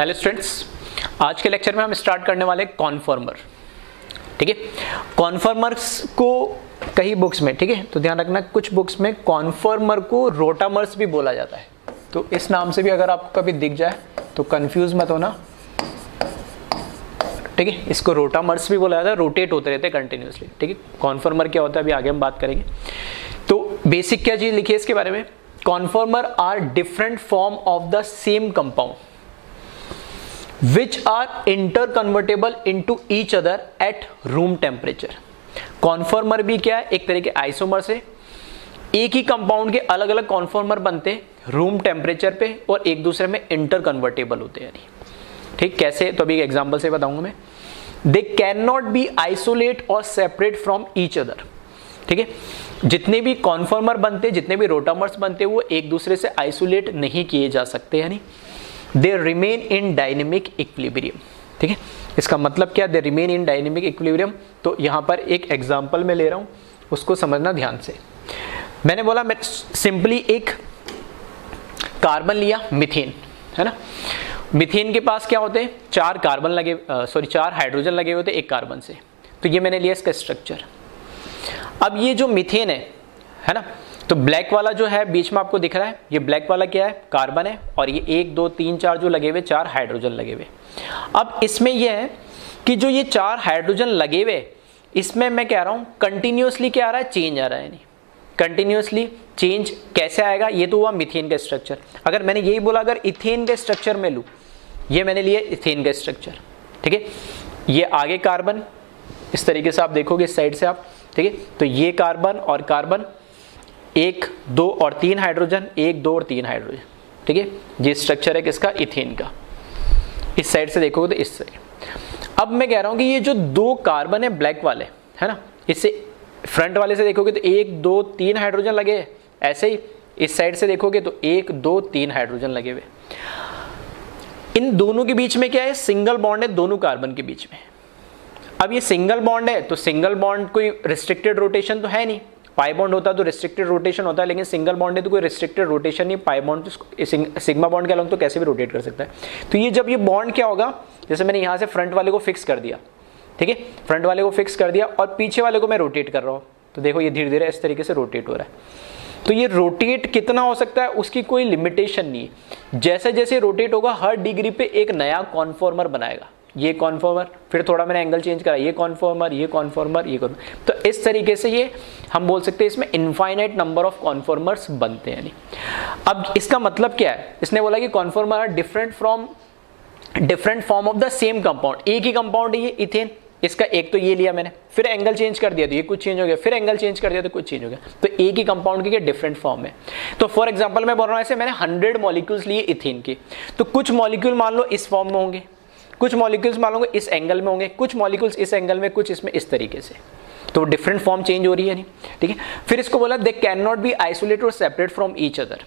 Hello students, आज के lecture में हम स्टार्ट करने वाले कॉन्फॉर्मर। ठीक है, कॉन्फॉर्मर्स को कई बुक्स में, ठीक है, तो ध्यान रखना कुछ बुक्स में कॉन्फॉर्मर को रोटामर्स भी बोला जाता है। तो इस नाम से भी अगर आपको कभी दिख जाए तो कंफ्यूज मत होना। ठीक है, इसको रोटामर्स भी बोला जाता है, रोटेट होते रहते हैं कंटिन्यूसली। ठीक है, कॉन्फॉर्मर क्या होता है अभी आगे हम बात करेंगे। तो बेसिक क्या चीज लिखी है इसके बारे में, conformer are different form of the same compound which are interconvertible into each other at room temperature। Conformer भी क्या है, एक तरह के आइसोमर से एक ही कंपाउंड के अलग अलग कॉन्फॉर्मर बनते हैं रूम टेम्परेचर पे और एक दूसरे में इंटर कन्वर्टेबल होते हैं। ठीक, कैसे, तो अभी एक एग्जांपल से बताऊंगा मैं। They can not be isolate और सेपरेट फ्रॉम ईच अदर। ठीक है, जितने भी कॉन्फॉर्मर बनते हैं, जितने भी रोटामर्स बनते हैं, वो एक दूसरे से आइसोलेट नहीं किए जा सकते, यानी they remain in dynamic equilibrium. ठीक है, इसका मतलब क्या, they remain in dynamic equilibrium. तो यहां पर एक एग्जांपल मैं ले रहा हूं, उसको समझना ध्यान से। मैंने बोला, मैं सिंपली एक कार्बन लिया, मीथेन है ना। मीथेन के पास क्या होते हैं, चार हाइड्रोजन लगे होते एक कार्बन से। तो ये मैंने लिया इसका स्ट्रक्चर। अब ये जो मीथेन है ना, तो ब्लैक वाला जो है बीच में आपको दिख रहा है, ये ब्लैक वाला क्या है, कार्बन है, और ये 1 2 3 4 जो लगे हुए, 4 हाइड्रोजन लगे हुए। अब इसमें यह है कि जो ये 4 हाइड्रोजन लगे हुए, इसमें मैं कह रहा हूं कंटिन्यूअसली क्या आ रहा है, चेंज आ रहा है। नहीं, कंटिन्यूअसली चेंज कैसे आएगा, ये तो हुआ मीथेन का स्ट्रक्चर। अगर मैंने यही बोला, अगर इथेन का स्ट्रक्चर में लूं, ये मैंने लिया इथेन का स्ट्रक्चर। ठीक है, ये आगे कार्बन, इस तरीके से आप देखोगे इस साइड से आप। ठीक है, तो ये कार्बन और कार्बन, 1 2 और 3 हाइड्रोजन, 1 2 और 3 हाइड्रोजन। ठीक है, ये स्ट्रक्चर है किसका, इथेन का। इस साइड से देखोगे तो इस साइड। अब मैं कह रहा हूं कि ये जो 2 कार्बन है ब्लैक वाले, है ना, इससे फ्रंट वाले से देखोगे तो 1 2 3 हाइड्रोजन लगे हैं। ऐसे ही इस साइड से देखोगे तो 1 2 3 हाइड्रोजन लगे हुए। इन दोनों के बीच में क्या है, सिंगल बॉन्ड है दोनों कार्बन के बीच में। अब ये सिंगल बॉन्ड है, तो सिंगल बॉन्ड कोई रिस्ट्रिक्टेड रोटेशन तो है नहीं। पाई बॉन्ड होता तो रिस्ट्रिक्टेड रोटेशन होता है, लेकिन सिंगल बॉन्ड है तो कोई रिस्ट्रिक्टेड रोटेशन नहीं। पाई बॉन्ड तो सिग्मा बॉन्ड के अलग तो कैसे भी रोटेट कर सकता है। तो ये जब ये बॉन्ड क्या होगा, जैसे मैंने यहां से फ्रंट वाले को फिक्स कर दिया, ठीक है, फ्रंट वाले को फिक्स कर दिया और पीछे वाले को मैं रोटेट कर रहा हूं, तो देखो ये धीरे धीरे इस तरीके से रोटेट हो रहा है। तो ये रोटेट कितना हो सकता है, उसकी कोई लिमिटेशन नहीं है। जैसे जैसे रोटेट होगा, हर डिग्री पे एक नया कॉन्फॉर्मर बनाएगा। ये कॉन्फॉर्मर, फिर थोड़ा मैंने एंगल चेंज करा, ये कॉन्फॉर्मर, ये कॉन्फॉर्मर, ये कॉन्फॉर्मर। तो इस तरीके से ये हम बोल सकते हैं इसमें इनफाइनाइट नंबर ऑफ कॉन्फॉर्मर्स बनते हैं। अब इसका मतलब क्या है, इसने बोला कि conformer are different form of the same compound. एक ही कंपाउंड है ये इथेन, इसका एक तो ये लिया मैंने, फिर एंगल चेंज कर दिया तो ये कुछ चेंज हो गया, फिर एंगल चेंज कर दिया तो कुछ चेंज हो गया। तो एक ही कंपाउंड के डिफरेंट फॉर्म है। तो फॉर एग्जांपल मैं बोल रहा हूं, ऐसे मैंने 100 मॉलिक्यूल्स लिए इथेन के, तो कुछ मॉलिक्यूल मान लो इस फॉर्म में होंगे, कुछ मॉलिक्यूल्स मान लो इस एंगल में होंगे, कुछ मॉलिक्यूल्स इस एंगल में, कुछ इसमें, इस तरीके से। तो डिफरेंट फॉर्म चेंज हो रही है। नहीं, ठीक है। फिर इसको बोला they can not be isolated और सेपरेट फ्रॉम ईच अदर।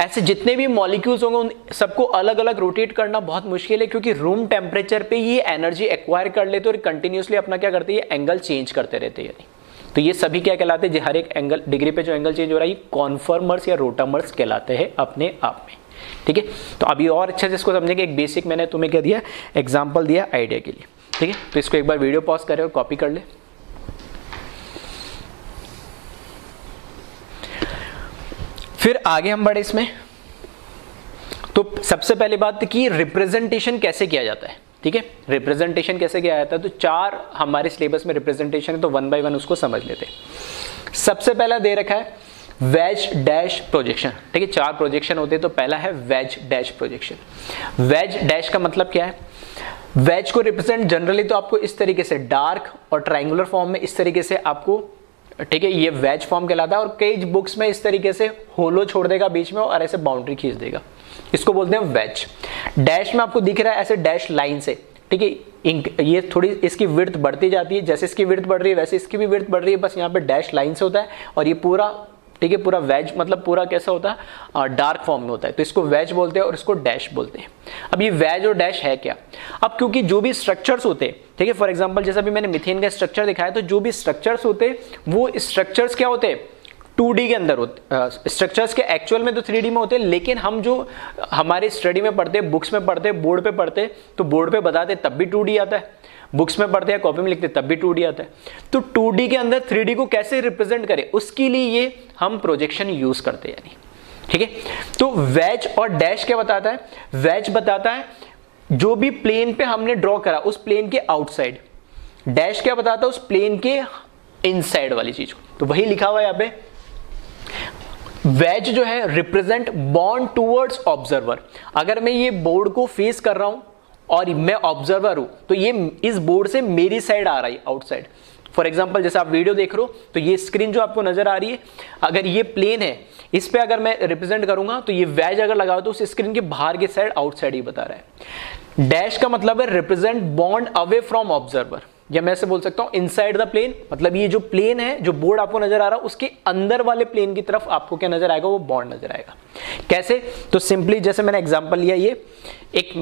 ऐसे जितने भी मॉलिक्यूल्स होंगे उन सबको अलग अलग रोटेट करना बहुत मुश्किल है, क्योंकि रूम टेम्परेचर पे ये एनर्जी एक्वायर कर लेते और कंटिन्यूसली अपना क्या करते हैं, एंगल चेंज करते रहते हैं। तो ये सभी क्या कहलाते हैं, हर एक एंगल डिग्री पे जो एंगल चेंज हो रहा है, ये कॉन्फॉर्मर्स या रोटामर्स कहलाते हैं अपने आप में। ठीक है, तो अभी और अच्छे से इसको समझेंगे। एक बेसिक मैंने तुम्हें क्या दिया, एग्जांपल दिया आइडिया के लिए। ठीक है, तो इसको एक बार वीडियो पॉज करें और कॉपी कर ले। फिर आगे हम बढ़े इसमें। तो सबसे पहली बात कि रिप्रेजेंटेशन कैसे किया जाता है। ठीक है, रिप्रेजेंटेशन कैसे किया जाता है, तो 4 हमारे सिलेबस में रिप्रेजेंटेशन है, तो 1 बाय 1 उसको समझ लेते हैं। सबसे पहला दे रखा है वेज डैश प्रोजेक्शन। ठीक है, 4 प्रोजेक्शन होते हैं, तो पहला है veg dash projection. Veg dash का मतलब क्या है, वेज को रिप्रेजेंट जनरली तो आपको इस तरीके से डार्क और ट्रायंगुलर फॉर्म में इस तरीके से आपको, ठीक है, ये वेज फॉर्म कहलाता है। और कई बुक्स में इस तरीके से होलो छोड़ देगा बीच में और ऐसे बाउंड्री खींच देगा, इसको बोलते हैं वेज। डैश में आपको दिख रहा है ऐसे डैश लाइन से, ठीक है, ये थोड़ी इसकी विड्थ बढ़ती जाती है, जैसे इसकी विड्थ बढ़ रही है वैसे इसकी भी विड्थ बढ़ रही है, बस यहाँ पे डैश लाइन से होता है। और ये पूरा, ठीक है, पूरा वेज मतलब पूरा कैसा होता है, डार्क फॉर्म में होता है, तो इसको वेज बोलते हैं और इसको डैश बोलते हैं। अब ये वेज और डैश है क्या, अब क्योंकि जो भी स्ट्रक्चर्स होते हैं, ठीक है, फॉर एग्जांपल जैसा भी मैंने मीथेन का स्ट्रक्चर दिखाया, तो जो भी स्ट्रक्चर्स होते हैं वो स्ट्रक्चर्स क्या होते हैं, 2D के अंदर होते स्ट्रक्चर्स के, एक्चुअल में तो 3D में होते हैं, लेकिन हम जो हमारे स्टडी में पढ़ते, बुक्स में पढ़ते, बोर्ड पे पढ़ते, तो बोर्ड पे बताते तब भी 2D आता है, बुक्स में पढ़ते हैं, कॉपी में लिखते तब भी 2D आता है। तो 2D के अंदर 3D को कैसे रिप्रेजेंट करें, उसके लिए ये हम प्रोजेक्शन यूज करते हैं यानी, ठीक है। तो वेज और डैश क्या बताता है, वेज बताता है जो भी प्लेन पे हमने ड्रॉ करा उस प्लेन के आउटसाइड, डैश क्या बताता है उस प्लेन के इनसाइड वाली चीज को। तो वही लिखा हुआ है यहाँ पे, वेज जो है रिप्रेजेंट बॉन्ड टूवर्ड्स ऑब्जर्वर। अगर मैं ये बोर्ड को फेस कर रहा हूं और मैं ऑब्जर्वर हूं तो ये इस बोर्ड से मेरी साइड आ रही है, आउटसाइड। फॉर एग्जांपल जैसे आप वीडियो देख रहे हो तो ये स्क्रीन जो आपको नजर आ रही है, अगर ये प्लेन है इस पे अगर मैं रिप्रेजेंट करूंगा तो ये वेज अगर लगाओ तो उस स्क्रीन के बाहर की साइड आउटसाइड ही बता रहा है। डैश का मतलब है represent bond away from observer, या मैं ऐसे बोल सकता हूं इनसाइड द प्लेन, मतलब ये जो प्लेन है जो बोर्ड आपको नजर आ रहा है उसके अंदर वाले प्लेन की तरफ आपको क्या नजर आएगा, वो बॉन्ड नजर आएगा। कैसे, तो सिंपली जैसे मैंने एग्जांपल लिया, ये एक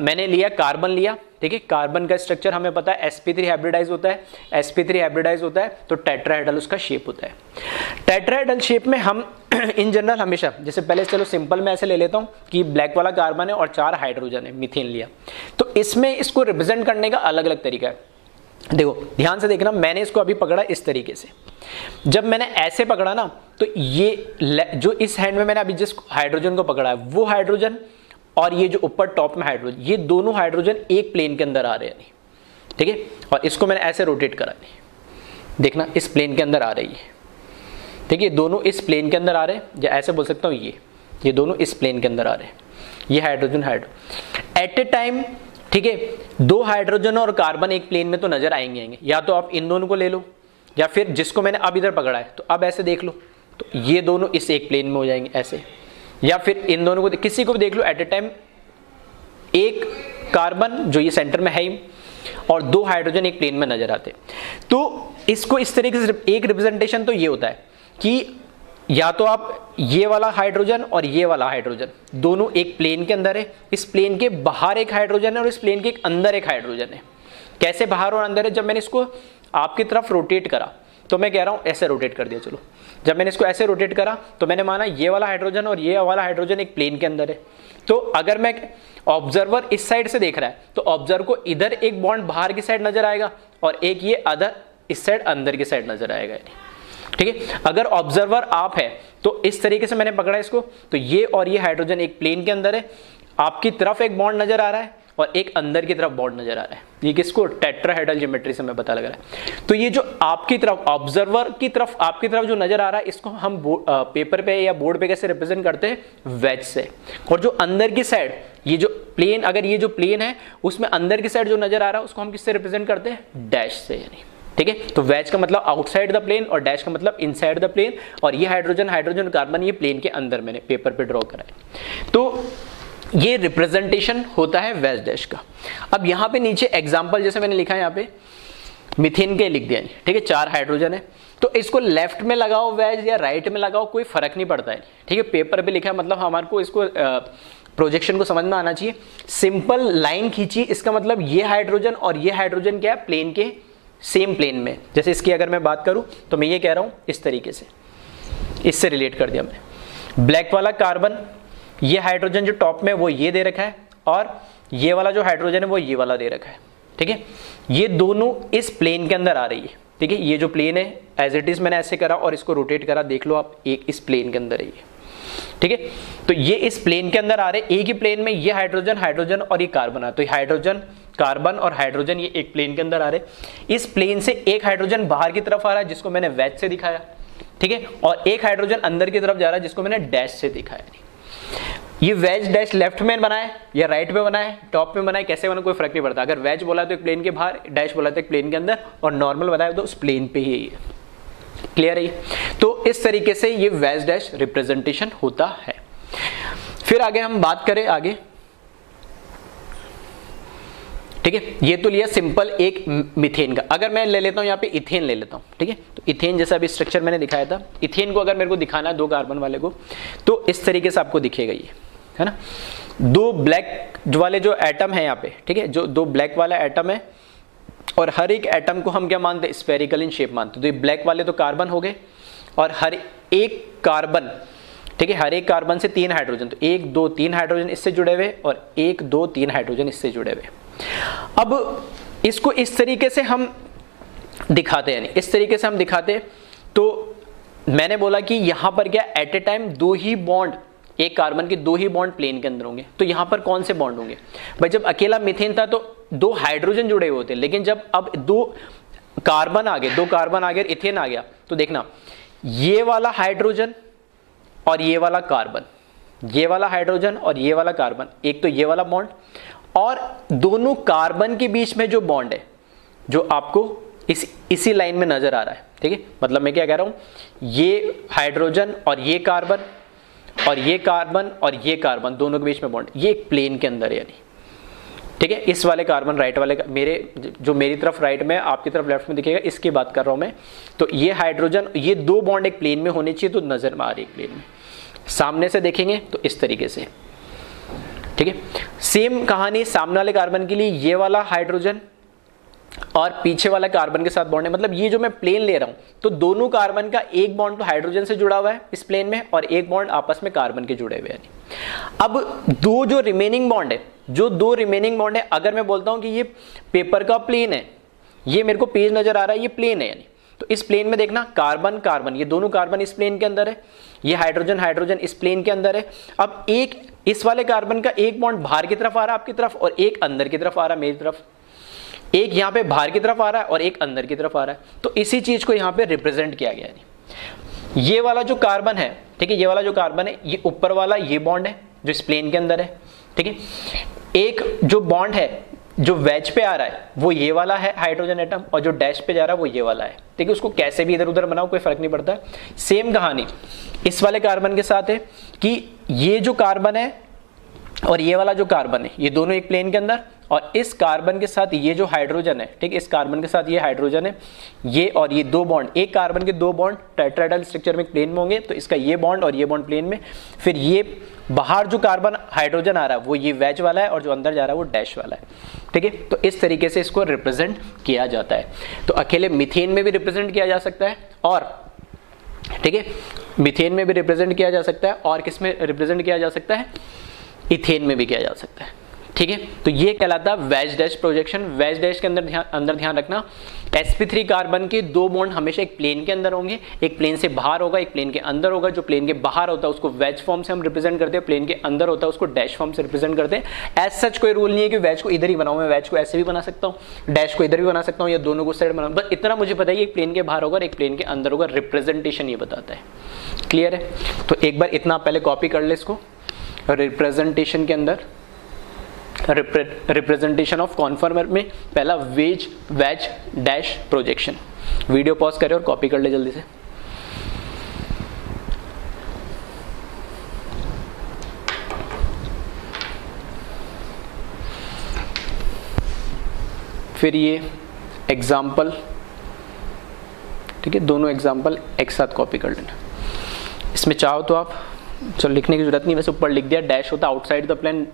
मैंने लिया कार्बन लिया, ठीक है। कार्बन का स्ट्रक्चर हमें पता है sp3 हाइब्रिडाइज होता है, sp3 हाइब्रिडाइज होता है तो टेट्राहेड्रल उसका शेप होता है। टेट्राहेड्रल शेप में हम इन जनरल हमेशा, जैसे पहले चलो सिंपल में ऐसे ले लेता हूं कि ब्लैक वाला कार्बन है और 4 हाइड्रोजन है, मीथेन लिया, तो इसमें इसको रिप्रेजेंट करने का अलग अलग तरीका है। देखो ध्यान से देखना, मैंने इसको अभी पकड़ा इस तरीके से, जब मैंने ऐसे पकड़ा ना तो ये जो इस हैंड में मैंने अभी जिस हाइड्रोजन को पकड़ा है वो हाइड्रोजन और ये जो ऊपर टॉप में हाइड्रोजन, ये दोनों हाइड्रोजन एक प्लेन के अंदर आ रहे हैं, ठीक है। और इसको मैंने ऐसे रोटेट करा, देखना इस प्लेन के अंदर आ रही है, ठीक है। दोनों इस प्लेन के अंदर आ रहे हैं, या ऐसे बोल सकता हूँ ये दोनों इस प्लेन के अंदर आ रहे हैं, ये हाइड्रोजन एट ए टाइम, ठीक है। 2 हाइड्रोजन और कार्बन एक प्लेन में तो नजर आएंगे, या तो आप इन दोनों को ले लो या फिर जिसको मैंने अब इधर पकड़ा है तो अब ऐसे देख लो तो ये दोनों इस एक प्लेन में हो जाएंगे ऐसे, या फिर इन दोनों को किसी को भी देख लो एट ए टाइम, एक कार्बन जो ये सेंटर में है और 2 हाइड्रोजन एक प्लेन में नजर आते। तो इसको इस तरीके से एक रिप्रेजेंटेशन तो ये होता है कि या तो आप ये वाला हाइड्रोजन और ये वाला हाइड्रोजन दोनों एक प्लेन के अंदर है, इस प्लेन के बाहर एक हाइड्रोजन है और इस प्लेन के अंदर एक हाइड्रोजन है। कैसे बाहर और अंदर है, जब मैंने इसको आपकी तरफ रोटेट करा तो मैं कह रहा हूं ऐसे रोटेट कर दिया, चलो जब मैंने इसको ऐसे रोटेट करा तो मैंने माना ये वाला हाइड्रोजन और ये वाला हाइड्रोजन एक प्लेन के अंदर है। तो अगर मैं ऑब्जर्वर इस साइड से देख रहा है तो ऑब्जर्वर को इधर एक बॉन्ड बाहर की साइड नजर आएगा और एक ये अदर इस साइड अंदर की साइड नजर आएगा, ठीक है। अगर ऑब्जर्वर आप है तो इस तरीके से मैंने पकड़ा इसको, तो ये और ये हाइड्रोजन एक प्लेन के अंदर है, आपकी तरफ एक बॉन्ड नजर आ रहा है और एक अंदर की तरफ बॉन्ड नजर आ रहा है। ये किसको, टेट्राहेड्रल ज्योमेट्री से मैं पता लग रहा है। तो ये जो आपकी तरफ ऑब्जर्वर की तरफ आपकी तरफ जो नजर आ रहा है इसको हम पेपर पे या बोर्ड पे कैसे रिप्रेजेंट करते हैं, वेज से। और जो अंदर की साइड ये जो प्लेन, अगर ये जो प्लेन है उसमें अंदर की साइड जो नजर आ रहा है उसको हम किससे रिप्रेजेंट करते हैं, डैश से यानी, ठीक है। तो वेज का मतलब आउटसाइड द प्लेन और डैश का मतलब इनसाइड द प्लेन, और ये हाइड्रोजन कार्बन ये प्लेन के अंदर मैंने पेपर पे ड्रॉ करा है। तो ये रिप्रेजेंटेशन होता है वेज डैश का। अब यहाँ पे नीचे एग्जाम्पल जैसे मैंने लिखा है, यहाँ पे मीथेन के लिख दिया, ठीक है। 4 हाइड्रोजन है तो इसको लेफ्ट में लगाओ वेज या राइट में लगाओ कोई फर्क नहीं पड़ता है, ठीक है। पेपर पे लिखा है मतलब हमारे को इसको प्रोजेक्शन को समझ में आना चाहिए। सिंपल लाइन खींची, इसका मतलब ये हाइड्रोजन और ये हाइड्रोजन क्या है, प्लेन के सेम प्लेन में। जैसे इसकी अगर मैं बात करूं तो मैं ये कह रहा हूं इस तरीके से, इससे रिलेट कर दिया मैंने। ब्लैक वाला कार्बन, ये हाइड्रोजन जो टॉप में वो ये दे रखा है और ये वाला जो हाइड्रोजन है वो ये वाला दे रखा है, ठीक है। ये दोनों इस प्लेन के अंदर आ रही है, ठीक है। ये जो प्लेन है एज इट इज मैंने ऐसे करा और इसको रोटेट करा, देख लो आप एक इस प्लेन के अंदर है ये, ठीक है। तो ये इस प्लेन के अंदर आ रहे, एक ही प्लेन में ये हाइड्रोजन और ये कार्बन आ, तो हाइड्रोजन कार्बन और हाइड्रोजन ये एक प्लेन के अंदर आ रहे। इस प्लेन से एक हाइड्रोजन बाहर की तरफ आ रहा है जिसको मैंने वेज से दिखाया, ठीक है, और एक हाइड्रोजन अंदर की तरफ जा रहा है जिसको मैंने डैश से दिखाया। ये वेज डैश लेफ्ट में बनाए या राइट में बनाए, टॉप में बनाए, कैसे बनाए कोई फर्क नहीं पड़ता। अगर वेज बोला तो एक प्लेन के बाहर, डैश बोला तो एक प्लेन के अंदर, और नॉर्मल बनाया तो उस प्लेन पे ही है। क्लियर है? तो इस तरीके से ये वेज डैश रिप्रेजेंटेशन होता है। फिर आगे हम बात करें आगे, ठीक है। ये तो लिया सिंपल एक मीथेन का। अगर मैं ले लेता हूं यहाँ पे इथेन ले लेता हूं, ठीक है। तो इथेन जैसा भी स्ट्रक्चर मैंने दिखाया था, इथेन को अगर मेरे को दिखाना है 2 कार्बन वाले को, तो इस तरीके से आपको दिखेगा ये, है ना। 2 ब्लैक वाले जो एटम है यहाँ पे, ठीक है, जो 2 ब्लैक वाला एटम है और हर एक एटम को हम क्या मानते हैं, स्फेरिकल इन शेप मानते हैं। तो ये ब्लैक वाले तो कार्बन हो गए और हर एक कार्बन, ठीक है, हर एक कार्बन से 3 हाइड्रोजन, तो 1 2 3 हाइड्रोजन इससे जुड़े हुए और 1 2 3 हाइड्रोजन इससे जुड़े हुए। अब इसको इस तरीके से हम दिखाते हैं, इस तरीके से हम दिखाते, तो मैंने बोला कि यहां पर क्या एट ए टाइम 2 ही बॉन्ड, एक कार्बन के 2 ही बॉन्ड प्लेन के अंदर होंगे। तो यहां पर कौन से बॉन्ड होंगे भाई, जब अकेला मीथेन था तो 2 हाइड्रोजन जुड़े हुए होते, लेकिन जब अब 2 कार्बन आ गए, 2 कार्बन आ गए, इथेन आ गया, तो देखना ये वाला हाइड्रोजन और ये वाला कार्बन, ये वाला हाइड्रोजन और ये वाला कार्बन, एक तो ये वाला बॉन्ड, और दोनों कार्बन के बीच में जो बॉन्ड है जो आपको इसी लाइन में नजर आ रहा है, ठीक है। मतलब मैं क्या कह रहा हूं, ये हाइड्रोजन और ये कार्बन और ये कार्बन और ये कार्बन, दोनों के बीच में बॉन्ड, ये एक प्लेन के अंदर है यानी, ठीक है। इस वाले कार्बन राइट वाले का, मेरी तरफ राइट में, आपकी तरफ लेफ्ट में दिखेगा, इसकी बात कर रहा हूं मैं। तो ये हाइड्रोजन, ये 2 बॉन्ड एक प्लेन में होने चाहिए, तो नजर में आ रही है प्लेन में। सामने से देखेंगे तो इस तरीके से, ठीक है। सेम कहानी सामने वाले कार्बन के लिए, ये वाला हाइड्रोजन और पीछे वाला कार्बन के साथ बॉन्ड है। मतलब ये जो मैं प्लेन ले रहा हूं, तो दोनों कार्बन का एक बॉन्ड तो हाइड्रोजन से जुड़ा हुआ है इस प्लेन में, और एक बॉन्ड आपस में कार्बन के जुड़े हुए हैं। अब 2 जो रिमेनिंग बॉन्ड है, जो 2 रिमेनिंग बॉन्ड है, अगर मैं बोलता हूं कि ये पेपर का प्लेन है, ये मेरे को पेज नजर आ रहा है, ये प्लेन है यानी, तो इस प्लेन में देखना कार्बन कार्बन, ये दोनों कार्बन इस प्लेन के अंदर है, ये हाइड्रोजन हाइड्रोजन इस प्लेन के अंदर है। अब एक इस वाले कार्बन का एक बॉन्ड बाहर की तरफ आ रहा है आपकी तरफ, और एक अंदर की तरफ आ रहा है मेरी तरफ, एक यहां पे बाहर की तरफ आ रहा है और एक अंदर की तरफ आ रहा है। तो इसी चीज को यहां पे रिप्रेजेंट किया गया है। ये वाला जो कार्बन है, ठीक है, ये वाला जो कार्बन है, ये ऊपर वाला ये बॉन्ड है जो इस प्लेन के अंदर है, ठीक है। एक जो बॉन्ड है जो वेज पे आ रहा है वो ये वाला है हाइड्रोजन एटम, और जो डैश पे जा रहा है वो ये वाला है, ठीक है। उसको कैसे भी इधर उधर बनाओ कोई फर्क नहीं पड़ता। सेम कहानी इस वाले कार्बन के साथ है कि ये जो कार्बन है और ये वाला जो कार्बन है, ये दोनों एक प्लेन के अंदर, और इस कार्बन के साथ ये जो हाइड्रोजन है, ठीक है, इस कार्बन के साथ ये हाइड्रोजन है, ये और ये 2 बॉन्ड, एक कार्बन के 2 बॉन्ड टेट्राहेड्रल स्ट्रक्चर में प्लेन में होंगे, तो इसका ये बॉन्ड और ये बॉन्ड प्लेन में। फिर ये बाहर जो कार्बन हाइड्रोजन आ रहा है वो ये वेज वाला है, और जो अंदर जा रहा है वो डैश वाला है, ठीक है। तो इस तरीके से इसको रिप्रेजेंट किया जाता है। तो अकेले मीथेन में भी रिप्रेजेंट किया जा सकता है, और ठीक है, मीथेन में भी रिप्रेजेंट किया जा सकता है, और किस में रिप्रेजेंट किया जा सकता है, इथेन में भी किया जा सकता है, ठीक है। तो ये कहलाता है veg dash projection. Veg dash के अंदर ध्यान रखना, sp3 कार्बन के 2 बॉन्ड हमेशा एक प्लेन के अंदर होंगे, एक प्लेन से बाहर होगा, एक प्लेन के अंदर होगा। जो प्लेन के बाहर होता है उसको वेज फॉर्म से हम रिप्रेजेंट करते हैं, प्लेन के अंदर होता है उसको डैश फॉर्म से रिप्रेजेंट करते हैं। एज सच कोई रूल नहीं है कि वेज को इधर ही बनाऊं, मैं वेज को ऐसे भी बना सकता हूं, डैश को इधर भी बना सकता हूं, या दोनों को साइड बनाऊं, बस इतना मुझे पता है कि एक प्लेन के बाहर होगा और एक प्लेन के अंदर होगा। रिप्रेजेंटेशन ये बताता है, क्लियर है। तो एक बार इतना पहले कॉपी कर ले इसको। रिप्रेजेंटेशन के अंदर, रिप्रेजेंटेशन ऑफ कॉन्फॉर्मर में पहला veg dash projection. Video pause करें और कॉपी कर ले जल्दी से। फिर ये एग्जाम्पल, ठीक है, दोनों एग्जाम्पल एक साथ कॉपी कर लेना। इसमें चाहो तो आप, चलो लिखने की जरूरत नहीं, वैसे ऊपर लिख दिया। डैश होता है आउटसाइड द प्लेन,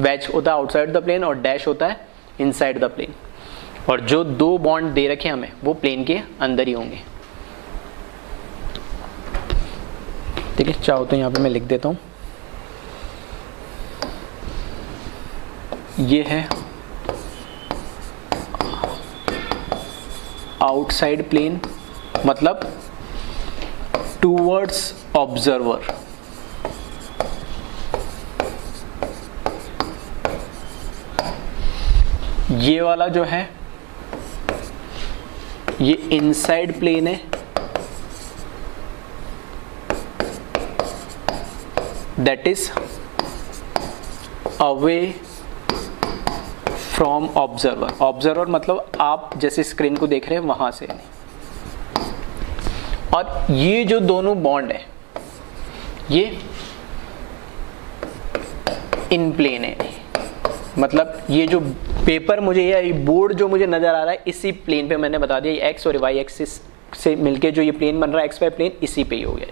वेज होता है आउटसाइड द प्लेन, और डैश होता है इनसाइड द प्लेन। और जो 2 बॉन्ड दे रखे हमें वो प्लेन के अंदर ही होंगे, ठीक है। चाहो तो यहाँ पे मैं लिख देता हूँ, ये है आउटसाइड प्लेन, मतलब टूवर्ड्स ऑब्जर्वर। ये वाला जो है ये इनसाइड प्लेन है, that is away from observer. Observer मतलब आप जैसे स्क्रीन को देख रहे हैं वहां से। और ये जो दोनों बॉन्ड है ये इन प्लेन है, मतलब ये जो पेपर मुझे या बोर्ड जो मुझे नजर आ रहा है इसी प्लेन पे, मैंने बता दिया एक्स और वाई एक्सिस से मिलके जो ये प्लेन बन रहा है एक्स वाई प्लेन, इसी पे ही हो गया,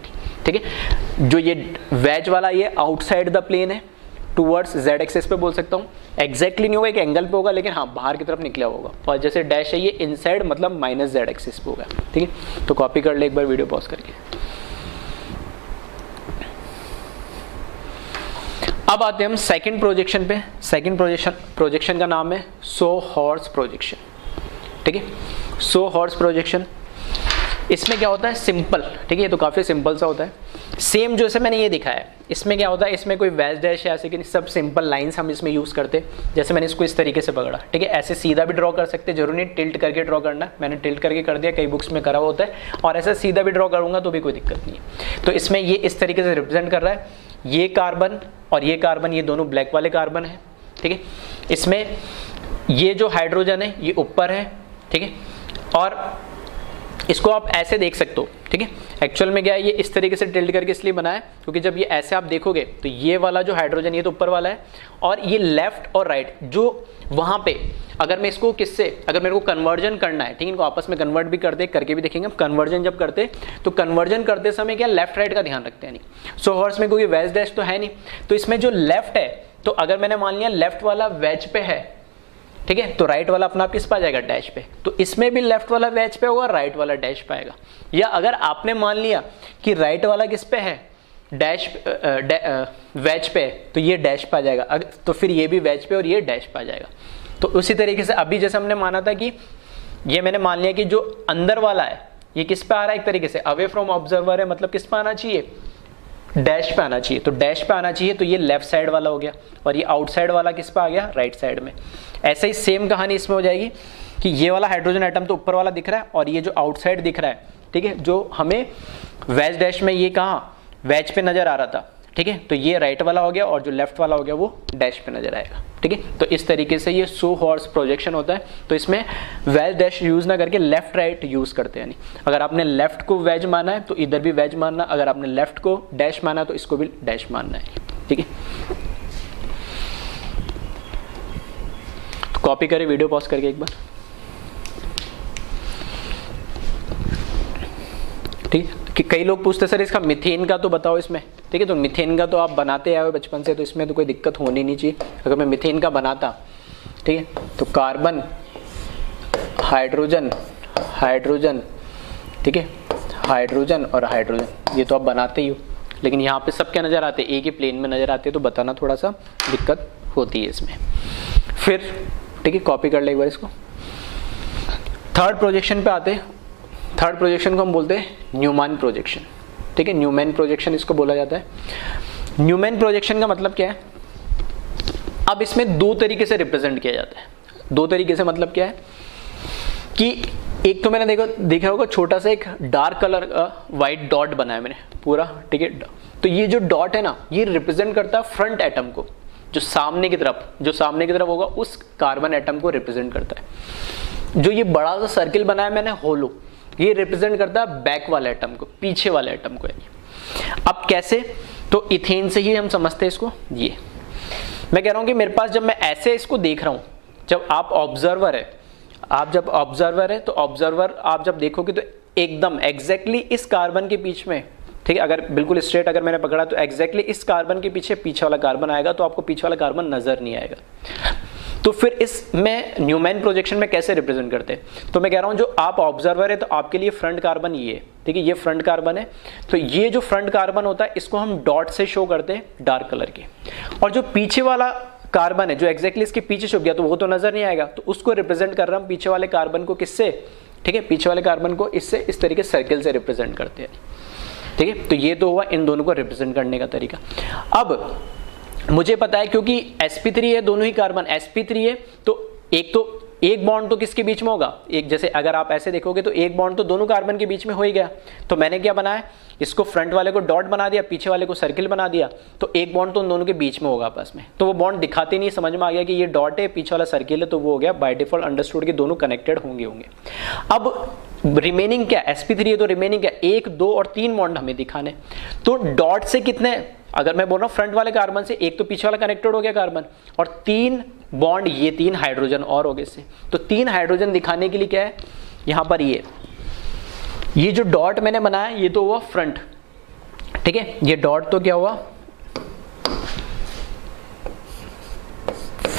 ठीक है। जो ये वेज वाला ये आउटसाइड द प्लेन है, टूवर्ड्स जेड एक्सिस पे बोल सकता हूँ, एग्जैक्टली नहीं होगा, एक एंगल पे होगा, लेकिन हाँ बाहर की तरफ निकला होगा। और जैसे डैश है ये इनसाइड मतलब माइनस जेड एक्सिस पे होगा, ठीक है। तो कॉपी कर ले एक बार वीडियो पॉज करके। अब आते हैं हम सेकंड प्रोजेक्शन पे। सेकंड प्रोजेक्शन का नाम है सो हॉर्स प्रोजेक्शन, ठीक है। सो हॉर्स प्रोजेक्शन, इसमें क्या होता है, सिंपल, ठीक है, ये तो काफ़ी सिंपल सा होता है। सेम जैसे मैंने ये दिखाया है, इसमें क्या होता है, इसमें कोई वैज डैश है ऐसे कि सब सिंपल लाइंस हम इसमें यूज़ करते। जैसे मैंने इसको इस तरीके से पकड़ा, ठीक है, ऐसे सीधा भी ड्रॉ कर सकते, जरूरी नहीं टिल्ट करके ड्रॉ करना, मैंने टिल्ट करके कर दिया, कई बुक्स में करा हुआ होता है, और ऐसा सीधा भी ड्रॉ करूँगा तो भी कोई दिक्कत नहीं है। तो इसमें ये इस तरीके से रिप्रेजेंट कर रहा है, ये कार्बन और ये कार्बन, ये दोनों ब्लैक वाले कार्बन है, ठीक है। इसमें ये जो हाइड्रोजन है ये ऊपर है, ठीक है, और इसको आप ऐसे देख सकते हो, ठीक है। एक्चुअल में क्या है, ये इस तरीके से टिल्ट करके इसलिए बनाया है क्योंकि जब ये ऐसे आप देखोगे तो ये वाला जो हाइड्रोजन ये तो ऊपर वाला है, और ये लेफ्ट और राइट जो वहां पे, अगर मैं इसको किससे, अगर मेरे को कन्वर्जन करना है, ठीक है, इनको आपस में कन्वर्ट भी करते, करके भी देखेंगे हम। कन्वर्जन जब करते तो कन्वर्जन करते समय क्या लेफ्ट राइट का ध्यान रखते हैं नहीं। सो हॉर्स में कोई वेज डैश तो है नहीं, तो इसमें जो लेफ्ट है, तो अगर मैंने मान लिया लेफ्ट वाला वेज पे है, ठीक है, तो राइट वाला अपना आप किस पे आ जाएगा, डैश पे। तो इसमें भी लेफ्ट वाला वेज पे होगा, राइट वाला डैश पे आएगा। या अगर आपने मान लिया कि राइट वाला किस पे है, डैश वेज पे, तो ये डैश पे आ जाएगा, तो फिर ये भी वेज पे और ये डैश पे आ जाएगा। तो उसी तरीके से अभी जैसे हमने माना था कि ये मैंने मान लिया कि जो अंदर वाला है ये किस पे आ रहा है, एक तरीके से अवे फ्रॉम ऑब्जर्वर है, मतलब किस पे आना चाहिए, डैश पे आना चाहिए। तो डैश पे आना चाहिए, तो ये लेफ्ट साइड वाला हो गया, और ये आउटसाइड वाला किस पे आ गया, राइट साइड में। ऐसे ही सेम कहानी इसमें हो जाएगी कि ये वाला हाइड्रोजन एटम तो ऊपर वाला दिख रहा है, और ये जो आउटसाइड दिख रहा है, ठीक है, जो हमें वेज डैश में ये कहाँ वेज पे नजर आ रहा था, ठीक है, तो ये राइट वाला हो गया, और जो लेफ्ट वाला हो गया वो डैश पे नजर आएगा, ठीक है। तो इस तरीके से ये सो हॉर्स प्रोजेक्शन होता है। तो इसमें वेज डैश यूज ना करके लेफ्ट राइट यूज करते हैं, यानी अगर आपने लेफ्ट को वेज माना है तो इधर भी वेज मानना, अगर आपने लेफ्ट को डैश माना तो इसको भी डैश मानना है, ठीक है। तो कॉपी करें, वीडियो पॉज करके एक बार, ठीक है। कि कई लोग पूछते सर इसका मिथेन का तो बताओ इसमें, ठीक है, तो मिथेन का तो आप बनाते आए हो बचपन से, तो इसमें तो कोई दिक्कत होनी नहीं चाहिए। अगर मैं मिथेन का बनाता, ठीक है, तो कार्बन हाइड्रोजन हाइड्रोजन, ठीक है, हाइड्रोजन और हाइड्रोजन, ये तो आप बनाते ही हो, लेकिन यहाँ पे सब क्या नजर आते हैं, एक ही प्लेन में नजर आते हैं, तो बताना थोड़ा सा दिक्कत होती है इसमें। फिर ठीक है, कॉपी कर ले एक बार इसको। थर्ड प्रोजेक्शन पे आते हैं। थर्ड प्रोजेक्शन को हम बोलते हैं न्यूमैन प्रोजेक्शन, ठीक है, न्यूमैन प्रोजेक्शन इसको बोला जाता है। न्यूमैन प्रोजेक्शन का मतलब क्या है, अब इसमें दो तरीके से रिप्रेजेंट किया जाता है। दो तरीके से मतलब क्या है कि एक तो मैंने देखा होगा छोटा सा एक डार्क कलर का व्हाइट डॉट बनाया मैंने पूरा, ठीक है, तो ये जो डॉट है ना, ये रिप्रेजेंट करता है फ्रंट एटम को, जो सामने की तरफ होगा उस कार्बन एटम को रिप्रेजेंट करता है। जो ये बड़ा सा सर्किल बनाया मैंने होलो, ये रिप्रेजेंट करता है बैक वाले एटम को, पीछे वाले एटम को। अब कैसे, तो इथेन से ही हम समझते हैं इसको। ये मैं कह रहा हूं कि मेरे पास जब मैं ऐसे इसको देख रहा हूं, जब आप ऑब्जर्वर है, तो ऑब्जर्वर आप जब देखोगे तो एकदम एग्जैक्टली इस कार्बन के बीच में, ठीक है, अगर बिल्कुल स्ट्रेट अगर मैंने पकड़ा तो एग्जैक्टली इस कार्बन के पीछे वाला कार्बन आएगा, तो आपको पीछे वाला कार्बन नजर नहीं आएगा। तो फिर इसमें न्यूमैन प्रोजेक्शन में कैसे रिप्रेजेंट करते हैं, तो मैं कह रहा हूं जो आप ऑब्जर्वर है तो आपके लिए फ्रंट कार्बन ये है, ठीक है, ये फ्रंट कार्बन है। तो ये जो फ्रंट कार्बन होता है इसको हम डॉट से शो करते हैं डार्क कलर के, और जो पीछे वाला कार्बन है जो एग्जैक्टली इसके पीछे छुप गया तो वो तो नजर नहीं आएगा, तो उसको रिप्रेजेंट कर रहा हम पीछे वाले कार्बन को किससे, ठीक है, पीछे वाले कार्बन को इससे इस तरीके सर्किल से रिप्रेजेंट करते हैं, ठीक है। तो ये तो हुआ इन दोनों को रिप्रेजेंट करने का तरीका। अब मुझे पता है क्योंकि sp3 है, दोनों ही कार्बन sp3 है, तो एक बॉन्ड तो किसके बीच में होगा, एक, जैसे अगर आप ऐसे देखोगे तो एक बॉन्ड तो दोनों कार्बन के बीच में हो ही गया। तो मैंने क्या बनाया, इसको फ्रंट वाले को डॉट बना दिया, पीछे वाले को सर्किल बना दिया, तो एक बॉन्ड तो उन दोनों के बीच में होगा आपस में। तो वो बॉन्ड दिखाते नहीं, समझ में आ गया कि ये डॉट है, पीछे वाला सर्किल है, तो वो हो गया बाय डिफॉल्ट अंडरस्टूड कि दोनों कनेक्टेड होंगे। अब रिमेनिंग क्या, sp3 है तो रिमेनिंग क्या, 1, 2 और 3 बॉन्ड हमें दिखाने। तो डॉट से कितने, अगर मैं बोल रहा हूं फ्रंट वाले कार्बन से एक तो पीछे वाला कनेक्टेड हो गया कार्बन, और 3 बॉन्ड, ये 3 हाइड्रोजन और हो गए इससे। तो 3 हाइड्रोजन दिखाने के लिए क्या है, यहां पर ये जो डॉट मैंने बनाया ये तो हुआ फ्रंट, ठीक है, ये डॉट तो क्या हुआ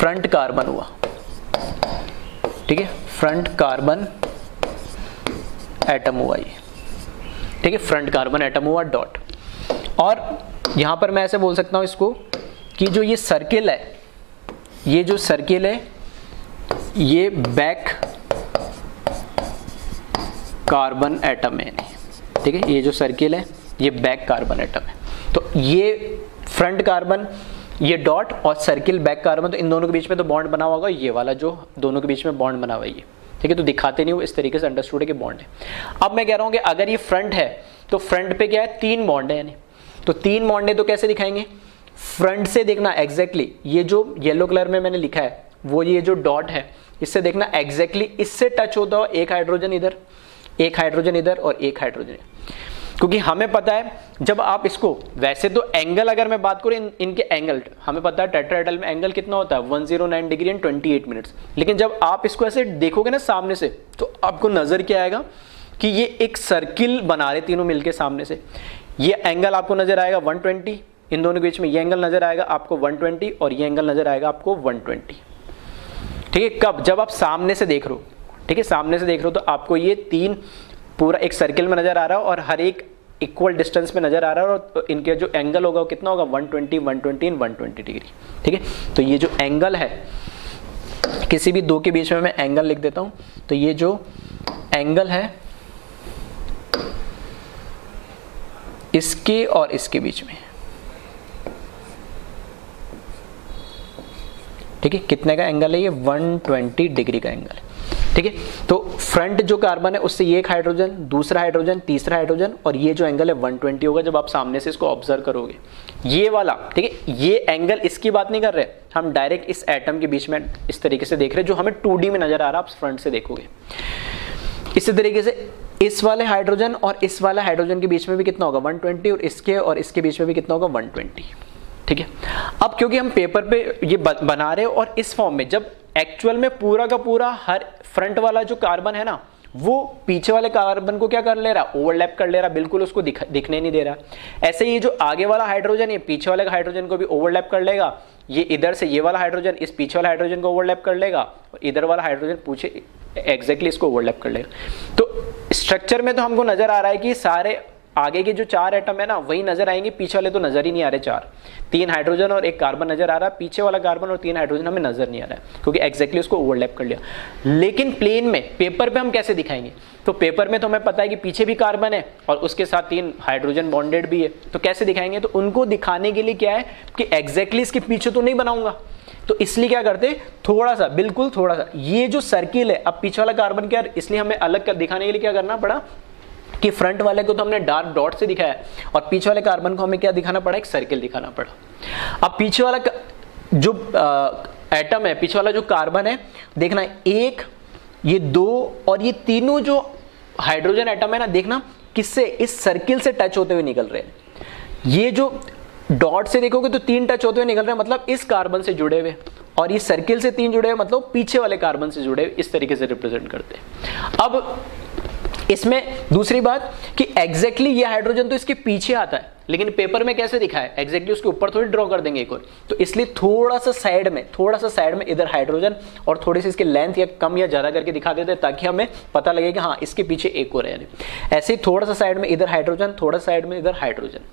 फ्रंट कार्बन हुआ, ठीक है, फ्रंट कार्बन एटम हुआ ये, ठीक है, फ्रंट कार्बन एटम हुआ डॉट। और यहां पर मैं ऐसे बोल सकता हूं इसको कि जो ये सर्किल है, ये जो सर्किल है ये बैक कार्बन एटम है, ठीक है, ये जो सर्किल है ये बैक कार्बन एटम है। तो ये फ्रंट कार्बन, ये डॉट और सर्किल बैक कार्बन, तो इन दोनों के बीच में तो बॉन्ड बना हुआ होगा, ये वाला जो दोनों के बीच में बॉन्ड बना हुआ है ये, ठीक है, तो दिखाते नहीं, वो इस तरीके से अंडरस्टूड है कि बॉन्ड है। अब मैं कह रहा हूं कि अगर ये फ्रंट है तो फ्रंट पे क्या है, 3 बॉन्ड है, यानी तो 3 बॉन्ड है, तो कैसे दिखाएंगे, फ्रंट से देखना एग्जैक्टली ये जो येलो कलर में मैंने लिखा है वो ये जो डॉट है, इससे देखना एग्जैक्टली इससे टच होता हो एक हाइड्रोजन इधर, एक हाइड्रोजन इधर और एक हाइड्रोजन, क्योंकि हमें पता है जब आप इसको, वैसे तो एंगल अगर मैं बात करूं इनके एंगल, हमें पता है टेट्राहेड्रल में एंगल कितना होता है 109 डिग्री एंड 28 मिनट्स, लेकिन जब आप इसको ऐसे देखोगे ना सामने से, तो आपको नजर क्या आएगा कि ये एक सर्किल बना रहे तीनों मिलके सामने से। ये एंगल आपको नजर आएगा 120, इन दोनों के बीच में ये एंगल नजर आएगा आपको 120 और ये एंगल नजर आएगा आपको 120, ठीक है। कब, जब आप सामने से देख रहे हो, ठीक है, सामने से देख रहे हो, तो आपको ये 3 पूरा एक सर्किल में नजर आ रहा है और हर एक इक्वल डिस्टेंस में नजर आ रहा है, और इनके जो एंगल होगा वो कितना होगा 120, 120 एंड 120 डिग्री, ठीक है। तो ये जो एंगल है, किसी भी 2 के बीच में मैं एंगल लिख देता हूं, तो ये जो एंगल है इसके और इसके बीच में, ठीक है, कितने का एंगल है ये 120 डिग्री का एंगल है, ठीक है। तो फ्रंट जो कार्बन है उससे ये एक हाइड्रोजन, दूसरा हाइड्रोजन, तीसरा हाइड्रोजन, और ये जो एंगल है 120 होगा जब आप सामने से इसको ऑब्जर्व करोगे, ये वाला, ठीक है। ये एंगल, इसकी बात नहीं कर रहे, हम डायरेक्ट इस एटम के बीच में इस तरीके से देख रहे हैं जो हमें 2D में नजर आ रहा है, आप फ्रंट से देखोगे। इसी तरीके से इस वाले हाइड्रोजन और इस वाले हाइड्रोजन के बीच में भी कितना होगा 120, और इसके बीच में भी कितना होगा 120, ठीक है। अब क्योंकि हम पेपर पे ये बना रहे हैं और इस फॉर्म में, जब एक्चुअल में पूरा का पूरा हर फ्रंट वाला जो कार्बन है ना, वो पीछे वाले कार्बन को क्या कर ले रहा, ओवरलैप कर ले रहा, बिल्कुल उसको दिखने नहीं दे रहा। ऐसे ही जो आगे वाला हाइड्रोजन ये पीछे वाले हाइड्रोजन को भी ओवरलैप कर लेगा, ये इधर से ये वाला हाइड्रोजन इस पीछे वाले हाइड्रोजन को ओवरलैप कर लेगा, और इधर वाला हाइड्रोजन पूछे एग्जैक्टली इसको ओवरलैप कर लेगा। तो स्ट्रक्चर में तो हमको नजर आ रहा है कि सारे आगे के जो 4 एटम है ना वही नजर आएंगे, पीछे वाले तो नजर ही नहीं आ रहे। 3 हाइड्रोजन और 1 कार्बन नजर आ रहा है, पीछे वाला कार्बन और 3 हाइड्रोजन हमें नजर नहीं आ रहा है, क्योंकि एग्जैक्टली उसको ओवरलैप कर लिया। लेकिन प्लेन में, पेपर पे हम कैसे दिखाएंगे, तो पेपर में तो हमें पता है कि पीछे भी कार्बन है और उसके साथ 3 हाइड्रोजन बॉन्डेड भी है, तो कैसे दिखाएंगे, तो उनको दिखाने के लिए क्या है कि एग्जैक्टली इसके पीछे तो नहीं बनाऊंगा, तो इसलिए क्या करते, थोड़ा सा, बिल्कुल थोड़ा सा, ये जो सर्किल है, अब पीछे वाला कार्बन क्या, इसलिए हमें अलग कर दिखाने के लिए क्या करना पड़ा कि फ्रंट वाले को तो हमने डार्क डॉट से दिखाया और पीछे वाले कार्बन को हमें क्या दिखाना पड़ा, एक सर्किल दिखाना पड़ा। अब पीछे वाला जो एटम है, पीछे वाला जो कार्बन है, देखना 1, ये 2 और ये तीनों जो हाइड्रोजन एटम है ना, देखना किससे, इस सर्किल से टच होते हुए निकल रहे हैं। ये जो डॉट से देखोगे तो 3 टच होते हुए निकल रहे हैं, मतलब इस कार्बन से जुड़े हुए, और ये सर्किल से 3 जुड़े हुए, मतलब पीछे वाले कार्बन से जुड़े हुए, इस तरीके से रिप्रेजेंट करते हैं। अब इसमें दूसरी बात कि एग्जैक्टली ये हाइड्रोजन तो इसके पीछे आता है, लेकिन पेपर में कैसे दिखा है, एग्जैक्टली उसके ऊपर थोड़ी ड्रॉ कर देंगे एक और, तो इसलिए थोड़ा सा साइड में इधर हाइड्रोजन और थोड़ी सी इसकी लेंथ या कम या ज्यादा करके दिखा देते हैं, ताकि हमें पता लगे कि हाँ इसके पीछे एक और है। ऐसे ही थोड़ा सा साइड में इधर हाइड्रोजन, थोड़ा साइड में इधर हाइड्रोजन,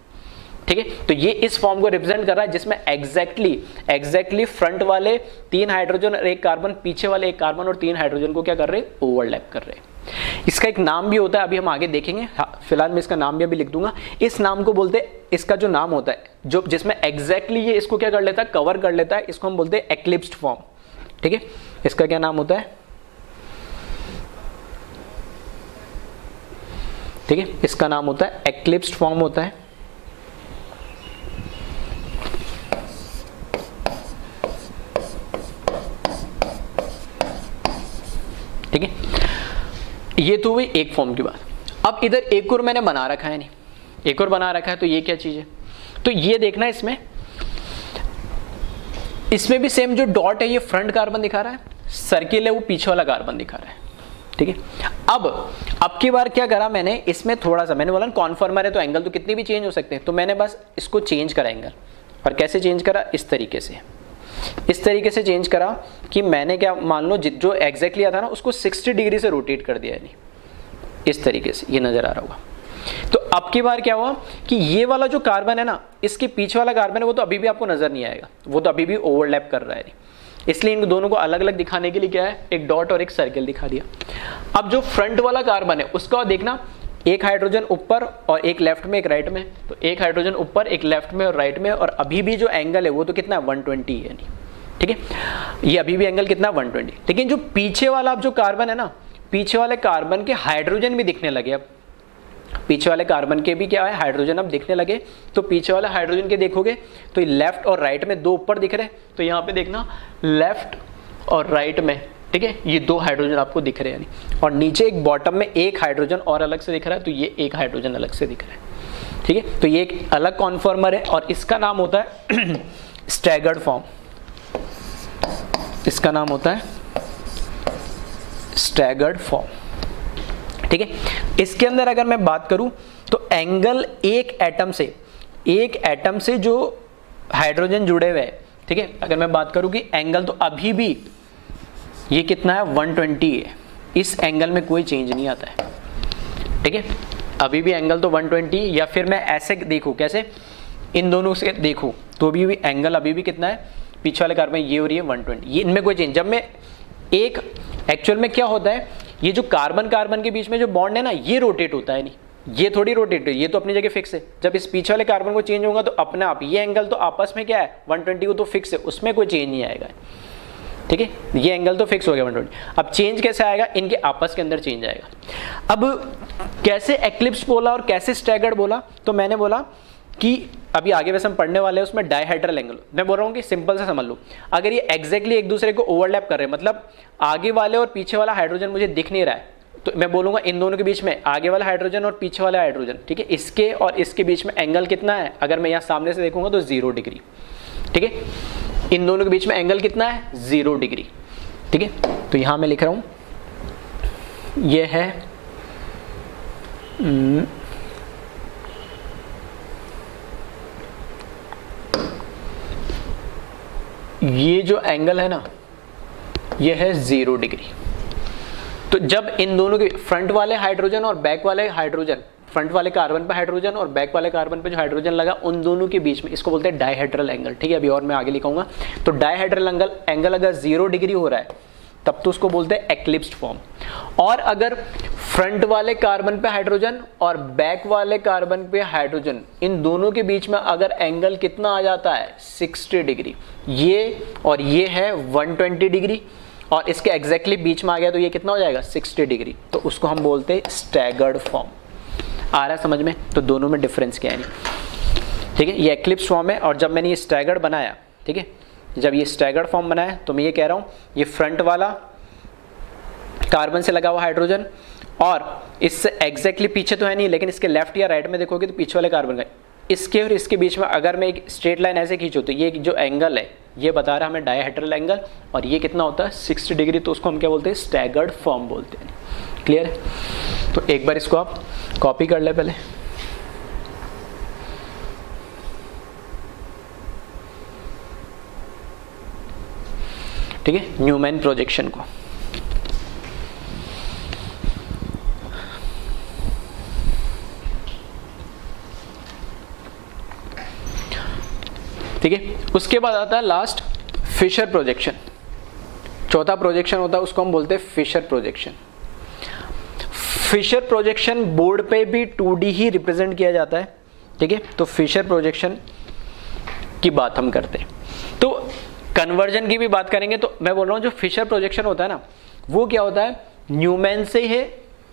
ठीक है। तो ये इस फॉर्म को रिप्रेजेंट कर रहा है जिसमें एग्जैक्टली फ्रंट वाले 3 हाइड्रोजन और 1 कार्बन, पीछे वाले 1 कार्बन और 3 हाइड्रोजन को क्या कर रहे हैं, ओवरलैप कर रहे हैं। इसका एक नाम भी होता है, अभी हम आगे देखेंगे, फिलहाल मैं इसका नाम भी अभी लिख दूंगा। इस नाम को बोलते हैं, इसका जो नाम होता है, जो जिसमें एग्जैक्टली ये इसको क्या कर लेता है, कवर कर लेता है, इसको हम बोलते हैं एक्लिप्स्ड फॉर्म, ठीक है। इसका क्या नाम होता है, ठीक है, इसका नाम होता है एक्लिप्स्ड फॉर्म होता है। ठीक है, ये तो हुई एक फॉर्म की बात। अब इधर एक और मैंने बना रखा है, नहीं एक और बना रखा है, तो ये क्या चीज है, तो ये देखना इसमें भी सेम जो डॉट है ये फ्रंट कार्बन दिखा रहा है, सर्किल है वो पीछे वाला कार्बन दिखा रहा है, ठीक है। अब की बार क्या करा मैंने, इसमें थोड़ा सा, मैंने बोला कॉन्फर्मर है तो एंगल तो कितनी भी चेंज हो सकते हैं, तो मैंने बस इसको चेंज करा एंगल, और कैसे चेंज करा, इस तरीके से, इस तरीके से चेंज करा कि मैंने क्या मान लो जो एग्जैक्टली आता ना उसको 60 डिग्री से रोटेट कर दिया, यानी इस तरीके से, ये नजर आ रहा होगा। तो अब की बार क्या हुआ कि ये वाला जो कार्बन है ना, इसके पीछे वाला कार्बन है वो तो अभी भी आपको नजर नहीं आएगा, वो तो अभी भी ओवरलैप कर रहा है, इसलिए इन दोनों को अलग अलग दिखाने के लिए क्या है, एक डॉट और एक सर्कल दिखा दिया। अब जो फ्रंट वाला कार्बन है उसका देखना, एक हाइड्रोजन ऊपर और एक लेफ्ट में एक राइट में, तो एक हाइड्रोजन ऊपर एक लेफ्ट में और राइट में, और अभी भी जो एंगल है वो तो कितना है 120 है, ठीक है, ये अभी भी एंगल कितना 120। लेकिन जो पीछे वाला अब जो कार्बन है ना, पीछे वाले कार्बन के हाइड्रोजन भी दिखने लगे, अब पीछे वाले कार्बन के भी क्या है, हाइड्रोजन अब दिखने लगे। तो पीछे वाले हाइड्रोजन के देखोगे तो लेफ्ट और राइट में दो ऊपर दिख रहे, तो यहाँ पे देखना लेफ्ट और राइट में, ठीक है, ये दो हाइड्रोजन आपको दिख रहे हैं, और नीचे एक बॉटम में एक हाइड्रोजन और अलग से दिख रहा है, तो ये एक हाइड्रोजन अलग से दिख रहा है, ठीक है। तो ये एक अलग कॉन्फॉर्मर है और इसका नाम होता है स्टैगर्ड फॉर्म, इसका नाम होता है स्टैगर्ड फॉर्म, ठीक है। इसके अंदर अगर मैं बात करूं तो एंगल एक एटम से जो हाइड्रोजन जुड़े हुए हैं, ठीक है, अगर मैं बात करूं कि एंगल तो अभी भी ये कितना है 120 है, इस एंगल में कोई चेंज नहीं आता है, ठीक है, अभी भी एंगल तो 120। या फिर मैं ऐसे देखूं, कैसे, इन दोनों से देखूं तो भी एंगल अभी भी कितना है, पीछे वाले कार्बन ये और ये 120, ये इनमें कोई चेंज। जब मैं एक एक्चुअल में क्या होता है, ये जो कार्बन कार्बन के बीच में जो बॉन्ड है ना, ये रोटेट होता है, नहीं ये थोड़ी रोटेट है, ये तो अपनी जगह फिक्स है। जब इस पीछे वाले कार्बन को चेंज होगा तो अपने आप ये एंगल तो आपस में क्या है 120 को तो फिक्स है, उसमें कोई चेंज नहीं आएगा, ठीक है, ये एंगल तो फिक्स हो गया 120। अब चेंज कैसे आएगा, इनके आपस के अंदर चेंज आएगा। अब कैसे एक्लिप्स बोला और कैसे स्टैगर्ड बोला, तो मैंने बोला कि अभी आगे वैसे हम पढ़ने वाले हैं उसमें डायहेड्रल एंगल। मैं बोल रहा हूँ कि सिंपल से समझ लो, अगर ये एग्जैक्टली एक दूसरे को ओवरलैप कर रहे हैं, मतलब आगे वाले और पीछे वाला हाइड्रोजन मुझे दिख नहीं रहा है, तो मैं बोलूंगा इन दोनों के बीच में आगे वाला हाइड्रोजन और पीछे वाला हाइड्रोजन, ठीक है, इसके और इसके बीच में एंगल कितना है, अगर मैं यहाँ सामने से देखूंगा तो 0 डिग्री, ठीक है, इन दोनों के बीच में एंगल कितना है 0 डिग्री, ठीक है। तो यहां मैं लिख रहा हूं ये है ये जो एंगल है ना, ये है 0 डिग्री। तो जब इन दोनों के फ्रंट वाले हाइड्रोजन और बैक वाले हाइड्रोजन, फ्रंट वाले कार्बन पे हाइड्रोजन और बैक वाले कार्बन पे जो हाइड्रोजन लगा, उन दोनों के बीच में, इसको बोलते हैं डायहेड्रल एंगल, ठीक है, अभी और मैं आगे लिखूंगा। तो डायहेड्रल एंगल अगर 0 डिग्री हो रहा है तब तो उसको बोलते हैं एक्लिप्स्ड फॉर्म। और अगर फ्रंट वाले कार्बन पे हाइड्रोजन और बैक वाले कार्बन पे हाइड्रोजन, इन दोनों के बीच में अगर एंगल कितना आ जाता है 60 डिग्री, ये और ये है 120 डिग्री, और इसके एग्जैक्टली बीच में आ गया तो ये कितना हो जाएगा 60 डिग्री, तो उसको हम बोलते हैं स्टैगर्ड फॉर्म। आ रहा है समझ में? तो दोनों में डिफरेंस क्या है, ठीक है, ये एक्लिप्स फॉर्म है। और जब मैंने ये स्टैगर्ड बनाया, ठीक है, जब ये स्टैगर्ड फॉर्म बनाया तो मैं ये कह रहा हूं ये फ्रंट वाला कार्बन से लगा हुआ हाइड्रोजन और इससे एग्जैक्टली पीछे तो है नहीं, लेकिन इसके लेफ्ट या राइट में देखोगे तो पीछे वाले कार्बन का, इसके और इसके बीच में अगर मैं एक स्ट्रेट लाइन ऐसे खींचूं तो ये जो एंगल है ये बता रहा है हमें डायहेड्रल एंगल, और ये कितना होता है 60 डिग्री, तो उसको हम क्या बोलते हैं स्टैगर्ड फॉर्म बोलते हैं। क्लियर है? तो एक बार इसको आप कॉपी कर ले पहले। ठीक है, न्यूमैन प्रोजेक्शन को ठीक है। उसके बाद आता है लास्ट फिशर प्रोजेक्शन। चौथा प्रोजेक्शन होता है उसको हम बोलते हैं Fischer projection. Fischer projection board पे भी 2D ही रिप्रेजेंट किया जाता है, ठीक है। तो फिशर प्रोजेक्शन की बात हम करते हैं, तो कन्वर्जन की भी बात करेंगे। तो मैं बोल रहा हूं जो फिशर प्रोजेक्शन होता है ना, वो क्या होता है, न्यूमैन से ही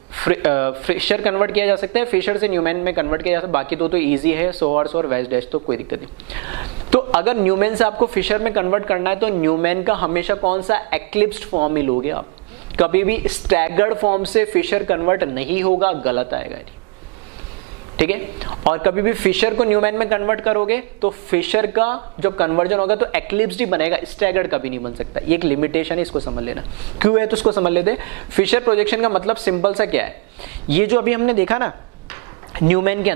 फिशर कन्वर्ट किया जा सकता है, फिशर से न्यूमैन में कन्वर्ट किया जा सकता है, बाकी तो इजी है, सोहर्स और वेस्ट डैश, तो कोई दिक्कत नहीं। तो अगर न्यूमैन से आपको फिशर में कन्वर्ट करना है तो न्यूमैन का हमेशा कौन सा एक्लिप्स्ड फॉर्म ही लोगे आप, कभी भी स्टैगर्ड फॉर्म से फिशर कन्वर्ट नहीं होगा, गलत आएगा, ठीक है। और कभी भी फिशर को न्यूमैन में कन्वर्ट करोगे तो फिशर का जो कन्वर्जन होगा तो एक्लिप्स्ड ही बनेगा, स्टैगर्ड कभी नहीं बन सकता। ये एक लिमिटेशन है, इसको समझ लेना। क्यों है तो उसको समझ लेते। फिशर प्रोजेक्शन का मतलब सिंपल सा क्या है, ये जो अभी हमने देखा ना न्यूमैन के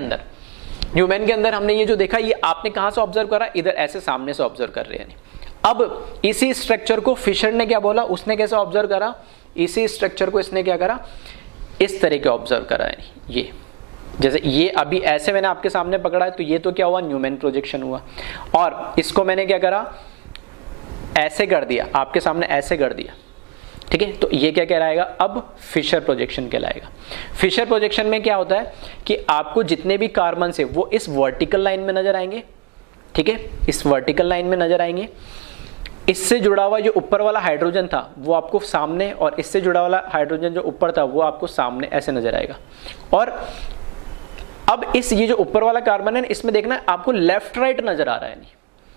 अंदर हमने ये जो देखा, ये आपने कहां से ऑब्जर्व करा, इधर ऐसे सामने से ऑब्जर्व कर रहे हैं। अब इसी स्ट्रक्चर को फिशर ने क्या बोला, उसने कैसे ऑब्जर्व करा, इसी स्ट्रक्चर को इसने क्या करा, इस तरीके ऑब्जर्व करा है। ये जैसे ये अभी ऐसे मैंने आपके सामने पकड़ा है, तो ये तो क्या हुआ, न्यूमैन प्रोजेक्शन हुआ, और इसको मैंने क्या करा, ऐसे कर दिया, आपके सामने ऐसे कर दिया, ठीक है। तो ये क्या कहलाएगा, अब फिशर प्रोजेक्शन कहलाएगा। फिशर प्रोजेक्शन में क्या होता है कि आपको जितने भी कार्बन है वो इस वर्टिकल लाइन में नजर आएंगे, ठीक है, इस वर्टिकल लाइन में नजर आएंगे। इससे जुड़ा हुआ जो ऊपर वाला हाइड्रोजन था वो आपको सामने, और इससे जुड़ा वाला हाइड्रोजन जो ऊपर था वो आपको सामने ऐसे नजर आएगा। और अब इस ये जो ऊपर वाला कार्बन है इसमें देखना आपको लेफ्ट राइट नजर आ रहा है, नहीं,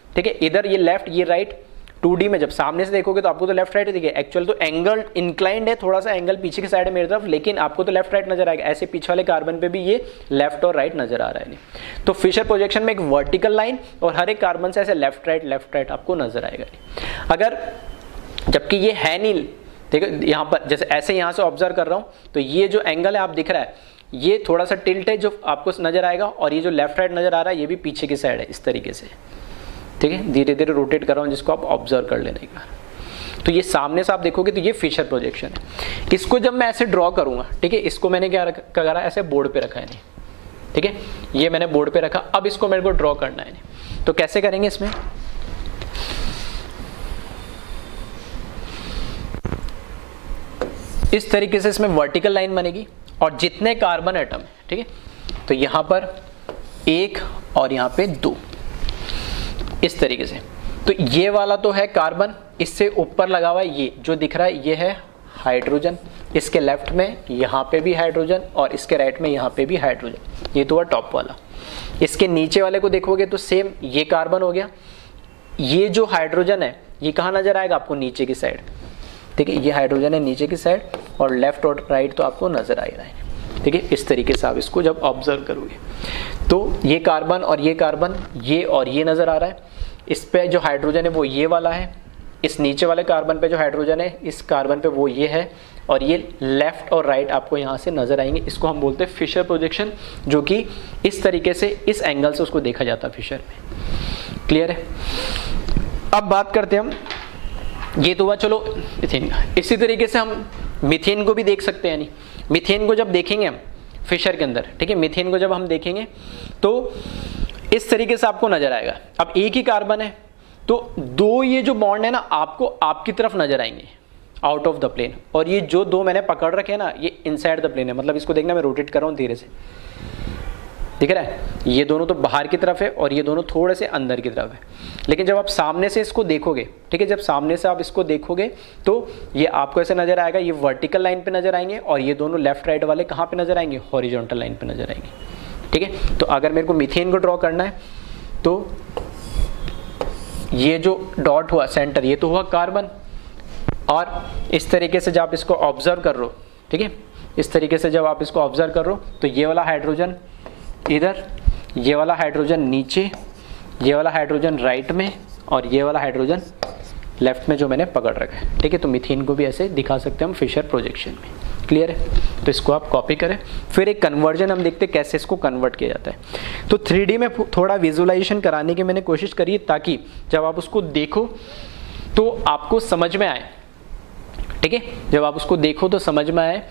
ठीक है, इधर ये लेफ्ट ये राइट। 2D में जब सामने से देखोगे तो आपको तो लेफ्ट राइट दिखे, एक्चुअल तो एंगल इंक्लाइंड है, थोड़ा सा एंगल पीछे की साइड है मेरी तरफ, लेकिन आपको तो लेफ्ट राइट नजर आएगा। ऐसे पीछे वाले कार्बन पे भी ये लेफ्ट और राइट नजर आ रहा है। तो फिशर प्रोजेक्शन में एक वर्टिकल लाइन और हर एक कार्बन से ऐसे लेफ्ट राइट आपको नजर आएगा। अगर जबकि ये है नहीं, देखो यहाँ पर जैसे ऐसे यहाँ से ऑब्जर्व कर रहा हूँ, तो ये जो एंगल है आप दिख रहा है, ये थोड़ा सा टिल्ट है जो आपको नजर आएगा, और ये जो लेफ्ट राइट नजर आ रहा है ये भी पीछे की साइड है इस तरीके से, ठीक है। धीरे धीरे रोटेट कर रहा हूँ जिसको आप ऑब्जर्व कर लेना एक बार। तो ये सामने से आप देखोगे तो ये फिशर प्रोजेक्शन है। इसको जब मैं ऐसे ड्रॉ करूंगा, ठीक है, इसको मैंने क्या करा, ऐसे बोर्ड पे रखा है, नहीं, ठीक है, ये मैंने बोर्ड पे रखा। अब इसको मेरे को ड्रॉ करना है, नहीं, तो कैसे करेंगे, इसमें इस तरीके से इसमें वर्टिकल लाइन बनेगी, और जितने कार्बन एटम है, ठीक है, तो यहां पर 1 और यहां पे 2 इस तरीके से। तो ये वाला तो है कार्बन, इससे ऊपर लगा हुआ है ये जो दिख रहा है ये है हाइड्रोजन, इसके लेफ्ट में यहाँ पे भी हाइड्रोजन और इसके राइट में यहाँ पे भी हाइड्रोजन, ये तो हुआ टॉप वाला। इसके नीचे वाले को देखोगे तो सेम ये कार्बन हो गया। ये जो हाइड्रोजन है ये कहाँ नजर आएगा आपको, नीचे की साइड, ठीक है, ये हाइड्रोजन है नीचे की साइड, और लेफ्ट और राइट तो आपको नजर आ रहा है, ठीक है। इस तरीके से आप इसको जब ऑब्जर्व करोगे तो ये कार्बन और ये कार्बन, ये और ये नजर आ रहा है। इस पे जो हाइड्रोजन है वो ये वाला है, इस नीचे वाले कार्बन पे जो हाइड्रोजन है इस कार्बन पे वो ये है, और ये लेफ्ट और राइट आपको यहाँ से नजर आएंगे। इसको हम बोलते हैं फिशर प्रोजेक्शन, जो कि इस तरीके से इस एंगल से उसको देखा जाता है फिशर में। क्लियर है। अब बात करते हैं हम, ये तो हुआ चलो मीथेन का। इसी तरीके से हम मीथेन को भी देख सकते हैं, नहीं, मीथेन को जब देखेंगे हम फिशर के अंदर, ठीक है, मीथेन को जब हम देखेंगे तो इस तरीके से आपको नजर आएगा। अब एक ही कार्बन है तो 2 ये जो बॉन्ड है ना आपको आपकी तरफ नजर आएंगे आउट ऑफ द प्लेन, और ये जो 2 मैंने पकड़ रखे हैं ना ये इनसाइड द प्लेन है। मतलब इसको देखना, मैं रोटेट कर रहा हूँ धीरे से, दिख रहा है, ये दोनों तो बाहर की तरफ है और ये दोनों थोड़े से अंदर की तरफ है। लेकिन जब आप सामने से इसको देखोगे, ठीक है, जब सामने से आप इसको देखोगे तो ये आपको ऐसे नजर आएगा, ये वर्टिकल लाइन पे नजर आएंगे, और ये दोनों लेफ्ट राइट वाले कहाँ पे नजर आएंगे, हॉरिजॉन्टल लाइन पे नजर आएंगे, ठीक है। तो अगर मेरे को मीथेन को ड्रॉ करना है तो ये जो डॉट हुआ सेंटर, ये तो हुआ कार्बन, और इस तरीके से जब आप इसको ऑब्जर्व कर रहे हो, ठीक है, इस तरीके से जब आप इसको ऑब्जर्व कर रहे हो तो ये वाला हाइड्रोजन इधर, ये वाला हाइड्रोजन नीचे, ये वाला हाइड्रोजन राइट में, और ये वाला हाइड्रोजन लेफ्ट में जो मैंने पकड़ रखा है, ठीक है। तो मीथेन को भी ऐसे दिखा सकते हैं हम फिशर प्रोजेक्शन में। क्लियर है। तो इसको आप कॉपी करें, फिर एक कन्वर्जन हम देखते हैं कैसे इसको कन्वर्ट किया जाता है। तो 3D में थोड़ा विजुअलाइजेशन कराने की मैंने कोशिश करी, ताकि जब आप उसको देखो तो आपको समझ में आए, ठीक है, जब आप उसको देखो तो समझ में आए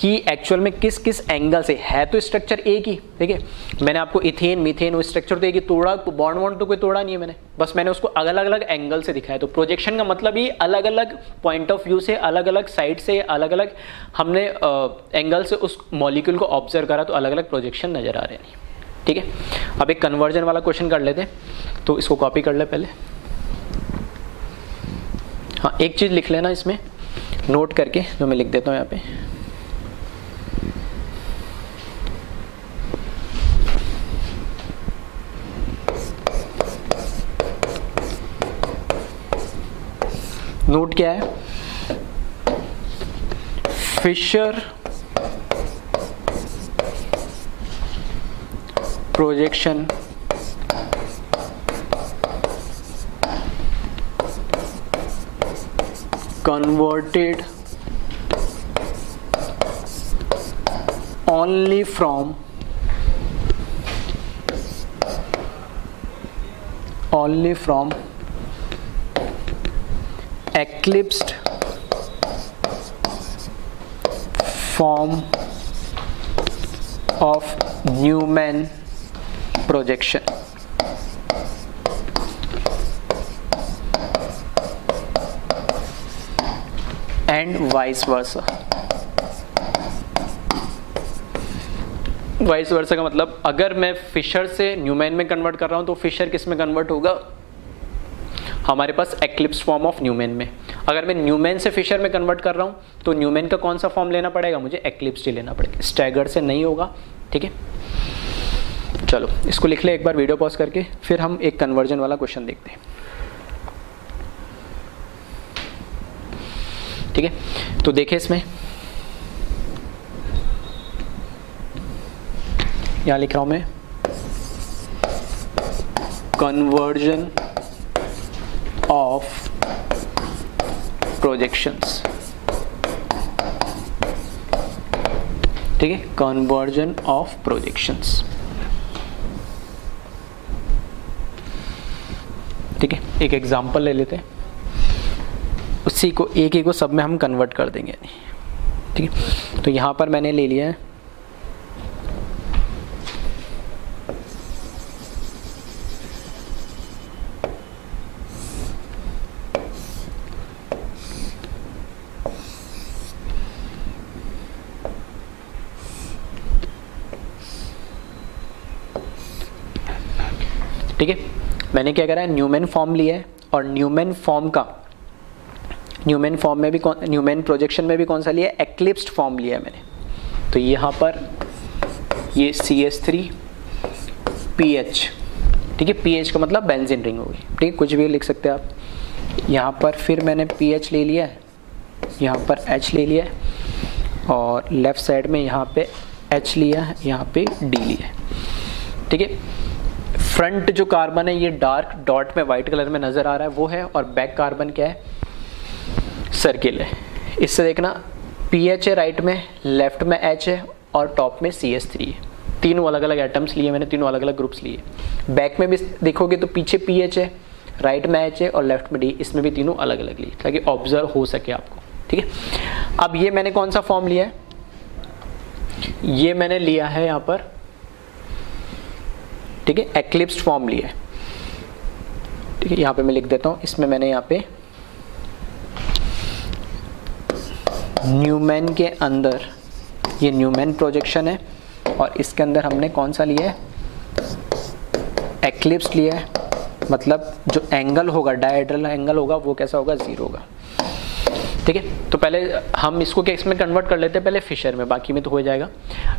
कि एक्चुअल में किस किस एंगल से है। तो स्ट्रक्चर एक ही, ठीक है, मैंने आपको इथेन मीथेन वो स्ट्रक्चर तो एक ही, तोड़ा बॉन्ड वॉन्ड तो कोई तोड़ा नहीं है मैंने, बस मैंने उसको अलग अलग एंगल से दिखाया। तो प्रोजेक्शन का मतलब ये अलग अलग पॉइंट ऑफ व्यू से, अलग अलग साइड से, अलग अलग हमने एंगल से उस मॉलिक्यूल को ऑब्जर्व करा, तो अलग अलग प्रोजेक्शन नजर आ रहे हैं, ठीक है। अब एक कन्वर्जन वाला क्वेश्चन कर लेते हैं, तो इसको कॉपी कर ले पहले। हाँ, एक चीज लिख लेना इसमें नोट करके, जो मैं लिख देता हूँ यहाँ पे। नोट क्या है, Fischer projection converted only from eclipsed form of Newman projection. And vice versa. Vice versa का मतलब अगर मैं फिशर से न्यूमैन में कन्वर्ट कर रहा हूं तो फिशर किस में कन्वर्ट होगा, हमारे पास एक्लिप्स फॉर्म ऑफ न्यूमैन में। अगर मैं न्यूमैन से फिशर में कन्वर्ट कर रहा हूं तो न्यूमैन का कौन सा फॉर्म लेना पड़ेगा, मुझे एक्लिप्स ही लेना पड़ेगा, स्टैगर्ड से नहीं होगा। ठीक है, चलो इसको लिख ले एक बार वीडियो पॉज करके, फिर हम एक कन्वर्जन वाला क्वेश्चन देखते हैं। ठीक है, तो देखिए इसमें यहां लिख रहा हूं मैं कन्वर्जन ऑफ प्रोजेक्शंस। ठीक है, कन्वर्जन ऑफ प्रोजेक्शंस। ठीक है, एक एग्जांपल ले लेते हैं, उसी को एक ही को सब में हम कन्वर्ट कर देंगे। ठीक है, तो यहाँ पर मैंने ले लिया है ठीक है, मैंने क्या करा है, न्यूमैन फॉर्म लिया है और न्यूमैन फॉर्म का न्यूमैन फॉर्म में भी न्यूमैन प्रोजेक्शन में भी कौन सा लिया है, एक्लिप्स्ड फॉर्म लिया है मैंने। तो यहाँ पर ये CH3PH। ठीक है, PH का मतलब बेंजीन रिंग होगी। ठीक है, कुछ भी लिख सकते हैं आप। यहाँ पर फिर मैंने PH ले लिया है, यहाँ पर H ले लिया है और लेफ्ट साइड में यहाँ पे H लिया है, यहाँ पे D लिया है। ठीक है, फ्रंट जो कार्बन है ये डार्क डॉट में वाइट कलर में नजर आ रहा है वो है, और बैक कार्बन क्या है, सर्किल है। इससे देखना PH है राइट में, लेफ्ट में H है और टॉप में CH3 है। तीनों अलग अलग एटम्स लिए मैंने, तीनों अलग अलग ग्रुप्स लिए। बैक में भी देखोगे तो पीछे PH है, राइट में H है और लेफ्ट में D, इसमें भी तीनों अलग अलग लिए ताकि ऑब्जर्व हो सके आपको। ठीक है, अब ये मैंने कौन सा फॉर्म लिया है, ये मैंने लिया है यहाँ पर, ठीक है, एक्लिप्स्ड फॉर्म लिया है। ठीक है, यहाँ पे मैं लिख देता हूँ, इसमें मैंने यहाँ पे न्यूमैन के अंदर ये न्यूमैन प्रोजेक्शन है और इसके अंदर हमने कौन सा लिया है, एक्लिप्स लिया है। मतलब जो एंगल होगा, डायहेड्रल एंगल होगा, वो कैसा होगा, 0 होगा। ठीक है, तो पहले हम इसको किस में कन्वर्ट कर लेते हैं, पहले फिशर में, बाकी में तो हो जाएगा।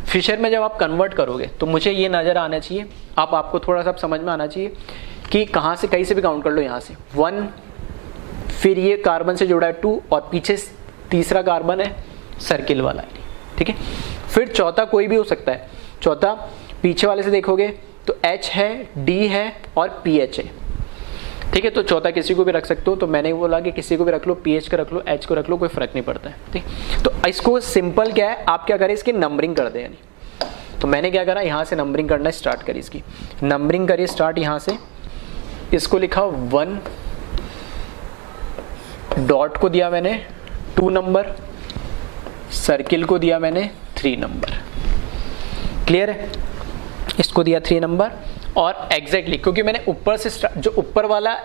फिशर में जब आप कन्वर्ट करोगे तो मुझे ये नज़र आना चाहिए, आपको थोड़ा सा समझ में आना चाहिए कि कहाँ से, कहीं से भी काउंट कर लो, यहाँ से 1, फिर ये कार्बन से जुड़ा है 2 और पीछे तीसरा कार्बन है सर्किल वाला है। ठीक है, फिर चौथा कोई भी हो सकता है। चौथा पीछे वाले से देखोगे तो H है, D है और PH है। ठीक है, तो चौथा किसी को भी रख सकते हो, तो मैंने बोला कि किसी को भी रख लो, PH को रख लो, H को रख लो, कोई फर्क नहीं पड़ता है। ठीक, तो इसको सिंपल क्या है, आप क्या करें, इसकी नंबरिंग कर दें। तो मैंने क्या करा, यहाँ से नंबरिंग करना स्टार्ट करी, इसकी नंबरिंग करिए स्टार्ट यहाँ से। इसको लिखा 1, डॉट को दिया मैंने 2 नंबर, सर्किल को दिया मैंने 3 नंबर। क्लियर है, इसको दिया 3 नंबर और एग्जैक्टली क्योंकि मैंने ऊपर से जो ऊपर वाला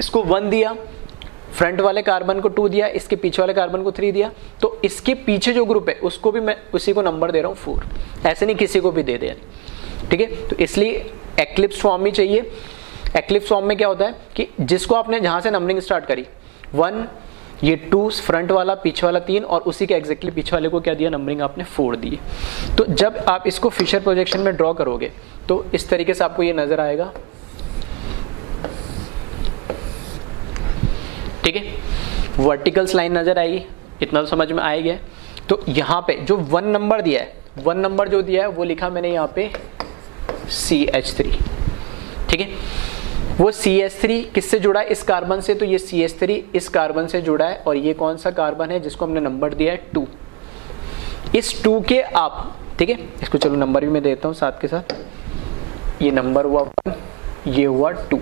इसको 1 दिया, फ्रंट वाले कार्बन को 2 दिया, इसके पीछे वाले कार्बन को 3 दिया, तो इसके पीछे जो ग्रुप है उसको भी मैं उसी को नंबर दे रहा हूँ 4। ऐसे नहीं किसी को भी दे दे। ठीक है, तो इसलिए एक्लिप्स फॉर्म ही चाहिए। एक्लिप्स फॉर्म में क्या होता है कि जिसको आपने जहां से नंबरिंग स्टार्ट करी 1, ये 2 फ्रंट वाला, पीछे वाला 3 और उसी के एग्जैक्टली पीछे वाले को क्या दिया, नंबरिंग आपने 4 दी। तो जब आप इसको फिशर प्रोजेक्शन में ड्रॉ करोगे तो इस तरीके से आपको ये नजर आएगा। ठीक है, वर्टिकल्स लाइन नजर आएगी, इतना तो समझ में आएगा। तो यहाँ पे जो 1 नंबर दिया है, 1 नंबर जो दिया है वो लिखा मैंने यहाँ पे CH3। ठीक है, वो CH3 किससे जुड़ा है, इस कार्बन से, तो ये CH3 इस कार्बन से जुड़ा है और ये कौन सा कार्बन है जिसको हमने नंबर दिया है 2। इस 2 के आप, ठीक है, इसको चलो नंबर भी मैं देता हूँ साथ के साथ। ये नंबर हुआ 1, ये हुआ 2।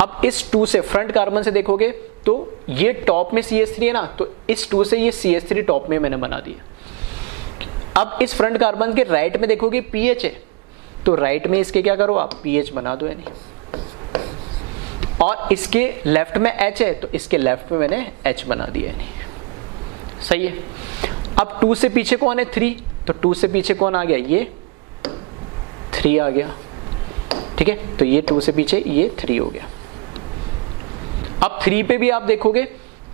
अब इस 2 से फ्रंट कार्बन से देखोगे तो ये टॉप में CH3 है ना, तो इस 2 से ये CH3 टॉप में मैंने बना दिया। अब इस फ्रंट कार्बन के राइट में देखोगे PH है, तो राइट में इसके क्या करो आप PH बना दो यानी, और इसके लेफ्ट में H है तो इसके लेफ्ट में मैंने H बना दिया यानी, सही है। अब 2 से पीछे कौन है 3, तो 2 से पीछे कौन आ गया, ये 3 आ गया, ठीक है। तो ये 2 से पीछे ये 3 हो गया। अब 3 पे भी आप देखोगे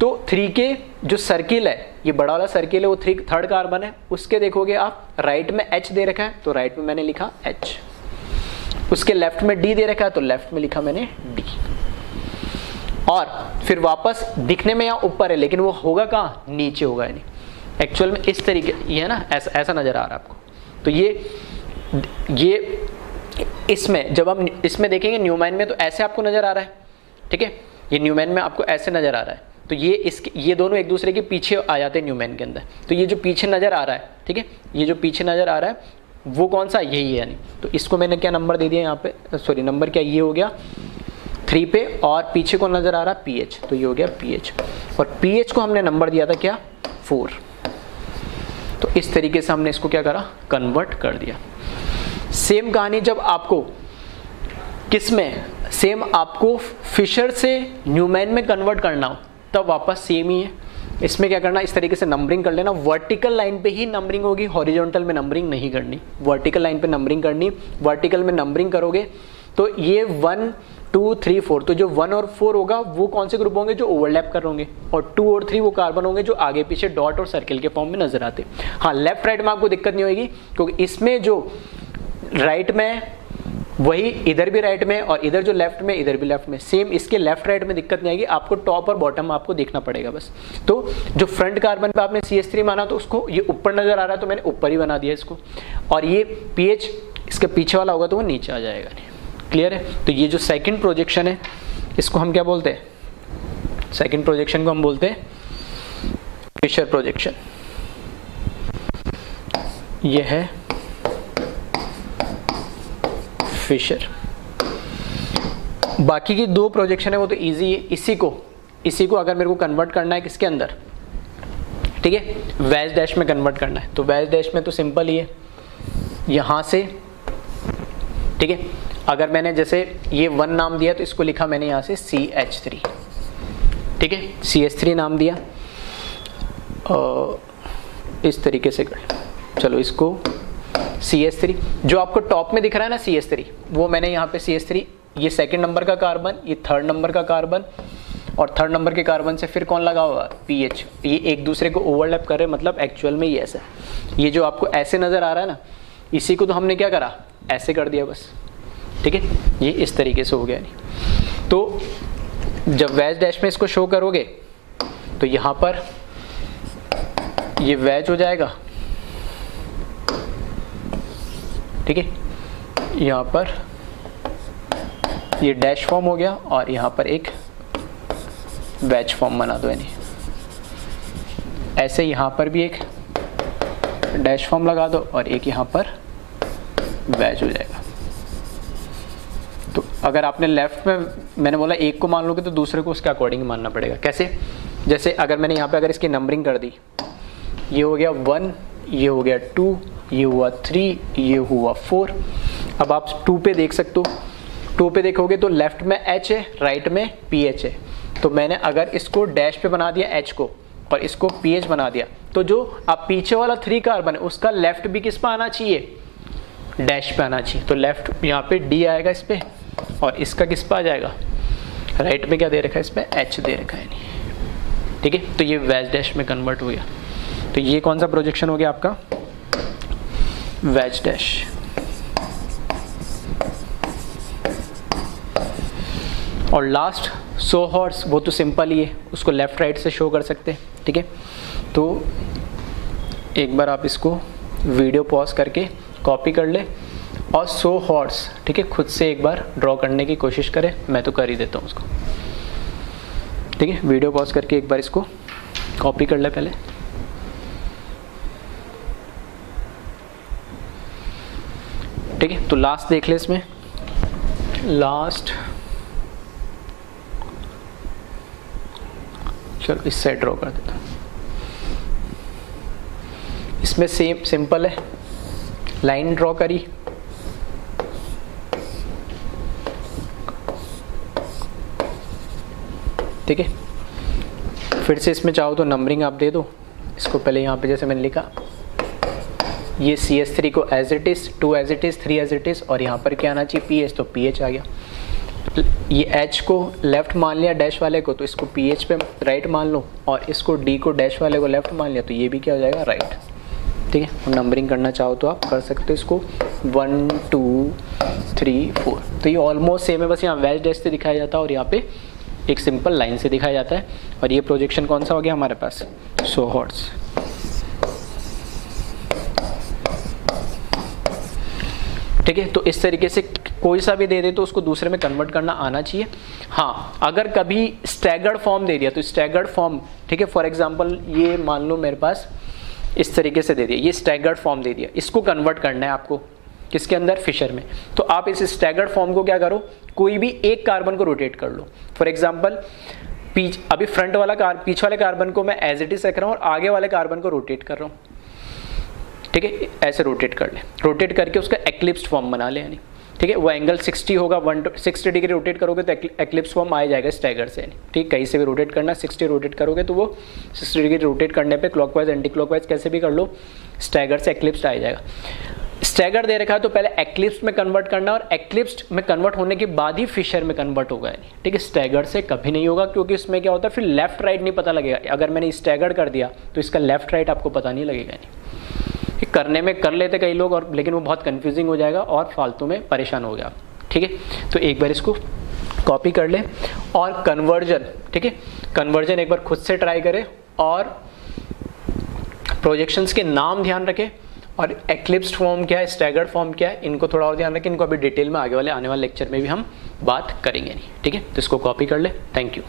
तो 3 के जो सर्किल है, ये बड़ा वाला सर्किल है, वो 3 थर्ड कार्बन है, उसके देखोगे आप राइट में H दे रखा है, तो राइट में मैंने लिखा H, उसके लेफ्ट में D दे रखा है, तो लेफ्ट में लिखा मैंने D। और फिर वापस दिखने में यहाँ ऊपर है, लेकिन वो होगा कहाँ, नीचे होगा यानी एक्चुअल में इस तरीके, ये है ना, ऐसा नजर आ रहा है आपको। तो ये इसमें जब हम इसमें देखेंगे न्यूमैन में तो ऐसे आपको नजर आ रहा है, ठीक है, ये न्यूमैन में आपको ऐसे नजर आ रहा है। तो ये दोनों एक दूसरे के पीछे आ जाते हैं न्यूमैन के अंदर। तो ये जो पीछे नजर आ रहा है, ठीक है, ये जो पीछे नजर आ रहा है वो कौन सा, यही है यानी। तो इसको मैंने क्या नंबर दे दिया यहाँ पे, सॉरी नंबर क्या, ये हो गया 3 पे, और पीछे को नजर आ रहा है PH, तो ये हो गया PH, और PH को हमने नंबर दिया था क्या 4। तो इस तरीके से हमने इसको क्या करा, कन्वर्ट कर दिया। सेम कहानी जब आपको किसमें, सेम आपको फिशर से न्यूमैन में कन्वर्ट करना हो तब वापस सेम ही है। इसमें क्या करना, इस तरीके से नंबरिंग कर लेना, वर्टिकल लाइन पे ही नंबरिंग होगी, हॉरिजॉन्टल में नंबरिंग नहीं करनी, वर्टिकल लाइन पे नंबरिंग करनी। वर्टिकल में नंबरिंग करोगे तो ये 1 2 3 4, तो जो 1 और 4 होगा वो कौन से ग्रुप होंगे, जो ओवरलैप कर होंगे, और 2 और 3 वो कार्बन होंगे जो आगे पीछे डॉट और सर्किल के फॉर्म में नजर आते। हाँ, लेफ्ट राइट में आपको दिक्कत नहीं होगी, क्योंकि इसमें जो राइट में वही इधर भी राइट में, और इधर जो लेफ्ट में इधर भी लेफ्ट में, सेम इसके लेफ्ट राइट में दिक्कत नहीं आएगी। आपको टॉप और बॉटम आपको देखना पड़ेगा बस। तो जो फ्रंट कार्बन पे आपने CH3 माना तो उसको ये ऊपर नजर आ रहा है, तो मैंने ऊपर ही बना दिया इसको, और ये PH इसके पीछे वाला होगा तो वो नीचे आ जाएगा। क्लियर है। तो ये जो सेकंड प्रोजेक्शन है इसको हम क्या बोलते हैं, सेकंड प्रोजेक्शन को हम बोलते हैं फिशर प्रोजेक्शन। ये है फिशर। बाकी की 2 प्रोजेक्शन है वो तो इजी है। इसी को अगर मेरे को कन्वर्ट करना है किसके अंदर, ठीक है, वैज डैश में कन्वर्ट करना है, तो वैज डैश में तो सिंपल ही है, यहां से, ठीक है, अगर मैंने जैसे ये 1 नाम दिया तो इसको लिखा मैंने यहां से CH3, ठीक है, CH3 नाम दिया, इस तरीके से कर, चलो इसको CH3, जो आपको टॉप में दिख रहा है ना CH3, वो मैंने यहाँ पे CH3, ये सेकंड नंबर का कार्बन, ये थर्ड नंबर का कार्बन, और थर्ड नंबर के कार्बन से फिर कौन लगा हुआ PH, ये एक दूसरे को ओवरलैप कर रहे, मतलब एक्चुअल में ये ऐसा, ये जो आपको ऐसे नजर आ रहा है ना, इसी को तो हमने क्या करा, ऐसे कर दिया बस, ठीक है, ये इस तरीके से हो गया। नहीं तो जब वैज डैश में इसको शो करोगे तो यहाँ पर ये वैज हो जाएगा, ठीक है, यहाँ पर ये डैश फॉर्म हो गया, और यहाँ पर एक वैज फॉर्म बना दो, यानी ऐसे यहाँ पर भी एक डैश फॉर्म लगा दो, और एक यहाँ पर वैज हो जाएगा। तो अगर आपने लेफ्ट में, मैंने बोला एक को मान लोगे तो दूसरे को उसके अकॉर्डिंग मानना पड़ेगा। कैसे, जैसे अगर मैंने यहाँ पे अगर इसकी नंबरिंग कर दी, ये हो गया 1, ये हो गया 2, ये हुआ 3, ये हुआ 4। अब आप 2 पे देख सकते हो, 2 पे देखोगे तो लेफ्ट में H है, राइट में PH है, तो मैंने अगर इसको डैश पे बना दिया H को और इसको PH बना दिया, तो जो आप पीछे वाला 3 कार्बन है उसका लेफ्ट भी किस पे आना चाहिए, डैश पे आना चाहिए। तो लेफ्ट यहाँ पे D आएगा इस पे, और इसका किस पे आ जाएगा, राइट में क्या दे रखा है, इस पे H दे रखा है, नहीं, ठीक है। तो ये वैज डैश में कन्वर्ट हो गया। तो ये कौन सा प्रोजेक्शन हो गया आपका, वैज डैश। और लास्ट सो हॉर्स, वो तो सिंपल ही है, उसको लेफ्ट राइट से शो कर सकते हैं, ठीक है। तो एक बार आप इसको वीडियो पॉज करके कॉपी कर ले और सो हॉर्स, ठीक है, खुद से एक बार ड्रॉ करने की कोशिश करें, मैं तो कर ही देता हूँ उसको, ठीक है। वीडियो पॉज करके एक बार इसको कॉपी कर ले पहले, ठीक है। तो लास्ट देख ले, इसमें लास्ट चलो इस साइड ड्रॉ कर देता हूँ। इसमें सेम सिंपल है, लाइन ड्रॉ करी, ठीक है। फिर से इसमें चाहो तो नंबरिंग आप दे दो। इसको पहले यहाँ पे जैसे मैंने लिखा, ये CS3 को as it is, 2 as it is, 3 as it is, और यहाँ पर क्या आना चाहिए PH, तो PH आ गया। ये H को लेफ्ट मान लिया डैश वाले को, तो इसको PH पे राइट मान लो, और इसको D को डैश वाले को लेफ्ट मान लिया, तो ये भी क्या हो जाएगा, राइट, ठीक है। और नंबरिंग करना चाहो तो आप कर सकते हो इसको 1 2 3 4। तो ये ऑलमोस्ट सेम है, बस यहाँ वैज डैश से दिखाया जाता है और यहाँ पे एक सिंपल लाइन से दिखाया जाता है। और ये प्रोजेक्शन कौन सा हो गया हमारे पास, सोहर्ट्ज़, ठीक है। तो इस तरीके से कोई सा भी दे दे तो उसको दूसरे में कन्वर्ट करना आना चाहिए। हाँ, अगर कभी स्टैगर्ड फॉर्म दे दिया तो स्टैगर्ड फॉर्म, ठीक है, फॉर एग्जांपल ये मान लो मेरे पास इस तरीके से दे दिया, ये स्टैगर्ड फॉर्म दे दिया, इसको कन्वर्ट करना है आपको किसके अंदर, फिशर में। तो आप इस स्टैगर्ड फॉर्म को क्या करो, कोई भी एक कार्बन को रोटेट कर लो। फॉर एग्जांपल अभी फ्रंट वाला पीछे वाले कार्बन को मैं एज इट इज रख रहा हूँ और आगे वाले कार्बन को रोटेट कर रहा हूँ, ठीक है। ऐसे रोटेट कर ले, रोटेट करके उसका एक्लिप्स्ड फॉर्म बना ले, यानी ठीक है। वो एंगल 60 होगा, 160 डिग्री रोटेट करोगे तो एक्लिप्स फॉर्म आ जाएगा स्टैगर से, ठीक। कहीं से भी रोटेट करना, 60 रोटेट करोगे तो वो 60 डिग्री रोटेट करने पे क्लॉकवाइज एंटी क्लॉकवाइज कैसे भी कर लो, स्टैगर से एक्लिप्स आ जाएगा। स्टैगर दे रखा है तो पहले एक्लिप्स में कन्वर्ट करना, और एक्लिप्स में कन्वर्ट होने के बाद ही फिशर में कन्वर्ट होगा, ठीक है। स्टैगर से कभी नहीं होगा, क्योंकि इसमें क्या होता है फिर लेफ्ट राइट नहीं पता लगेगा। अगर मैंने स्टैगर कर दिया तो इसका लेफ्ट राइट आपको पता नहीं लगेगा, नहीं करने में कर लेते कई लोग, और लेकिन वो बहुत कंफ्यूजिंग हो जाएगा और फालतू में परेशान हो गया, ठीक है। तो एक बार इसको कॉपी कर ले, और कन्वर्जन, ठीक है, कन्वर्जन एक बार खुद से ट्राई करें, और प्रोजेक्शंस के नाम ध्यान रखें, और एक्लिप्स्ड फॉर्म क्या है, स्टैगर्ड फॉर्म क्या है, इनको थोड़ा और ध्यान रखें। इनको अभी डिटेल में आगे वाले आने वाले लेक्चर में भी हम बात करेंगे, नहीं, ठीक है। तो इसको कॉपी कर ले। Thank you.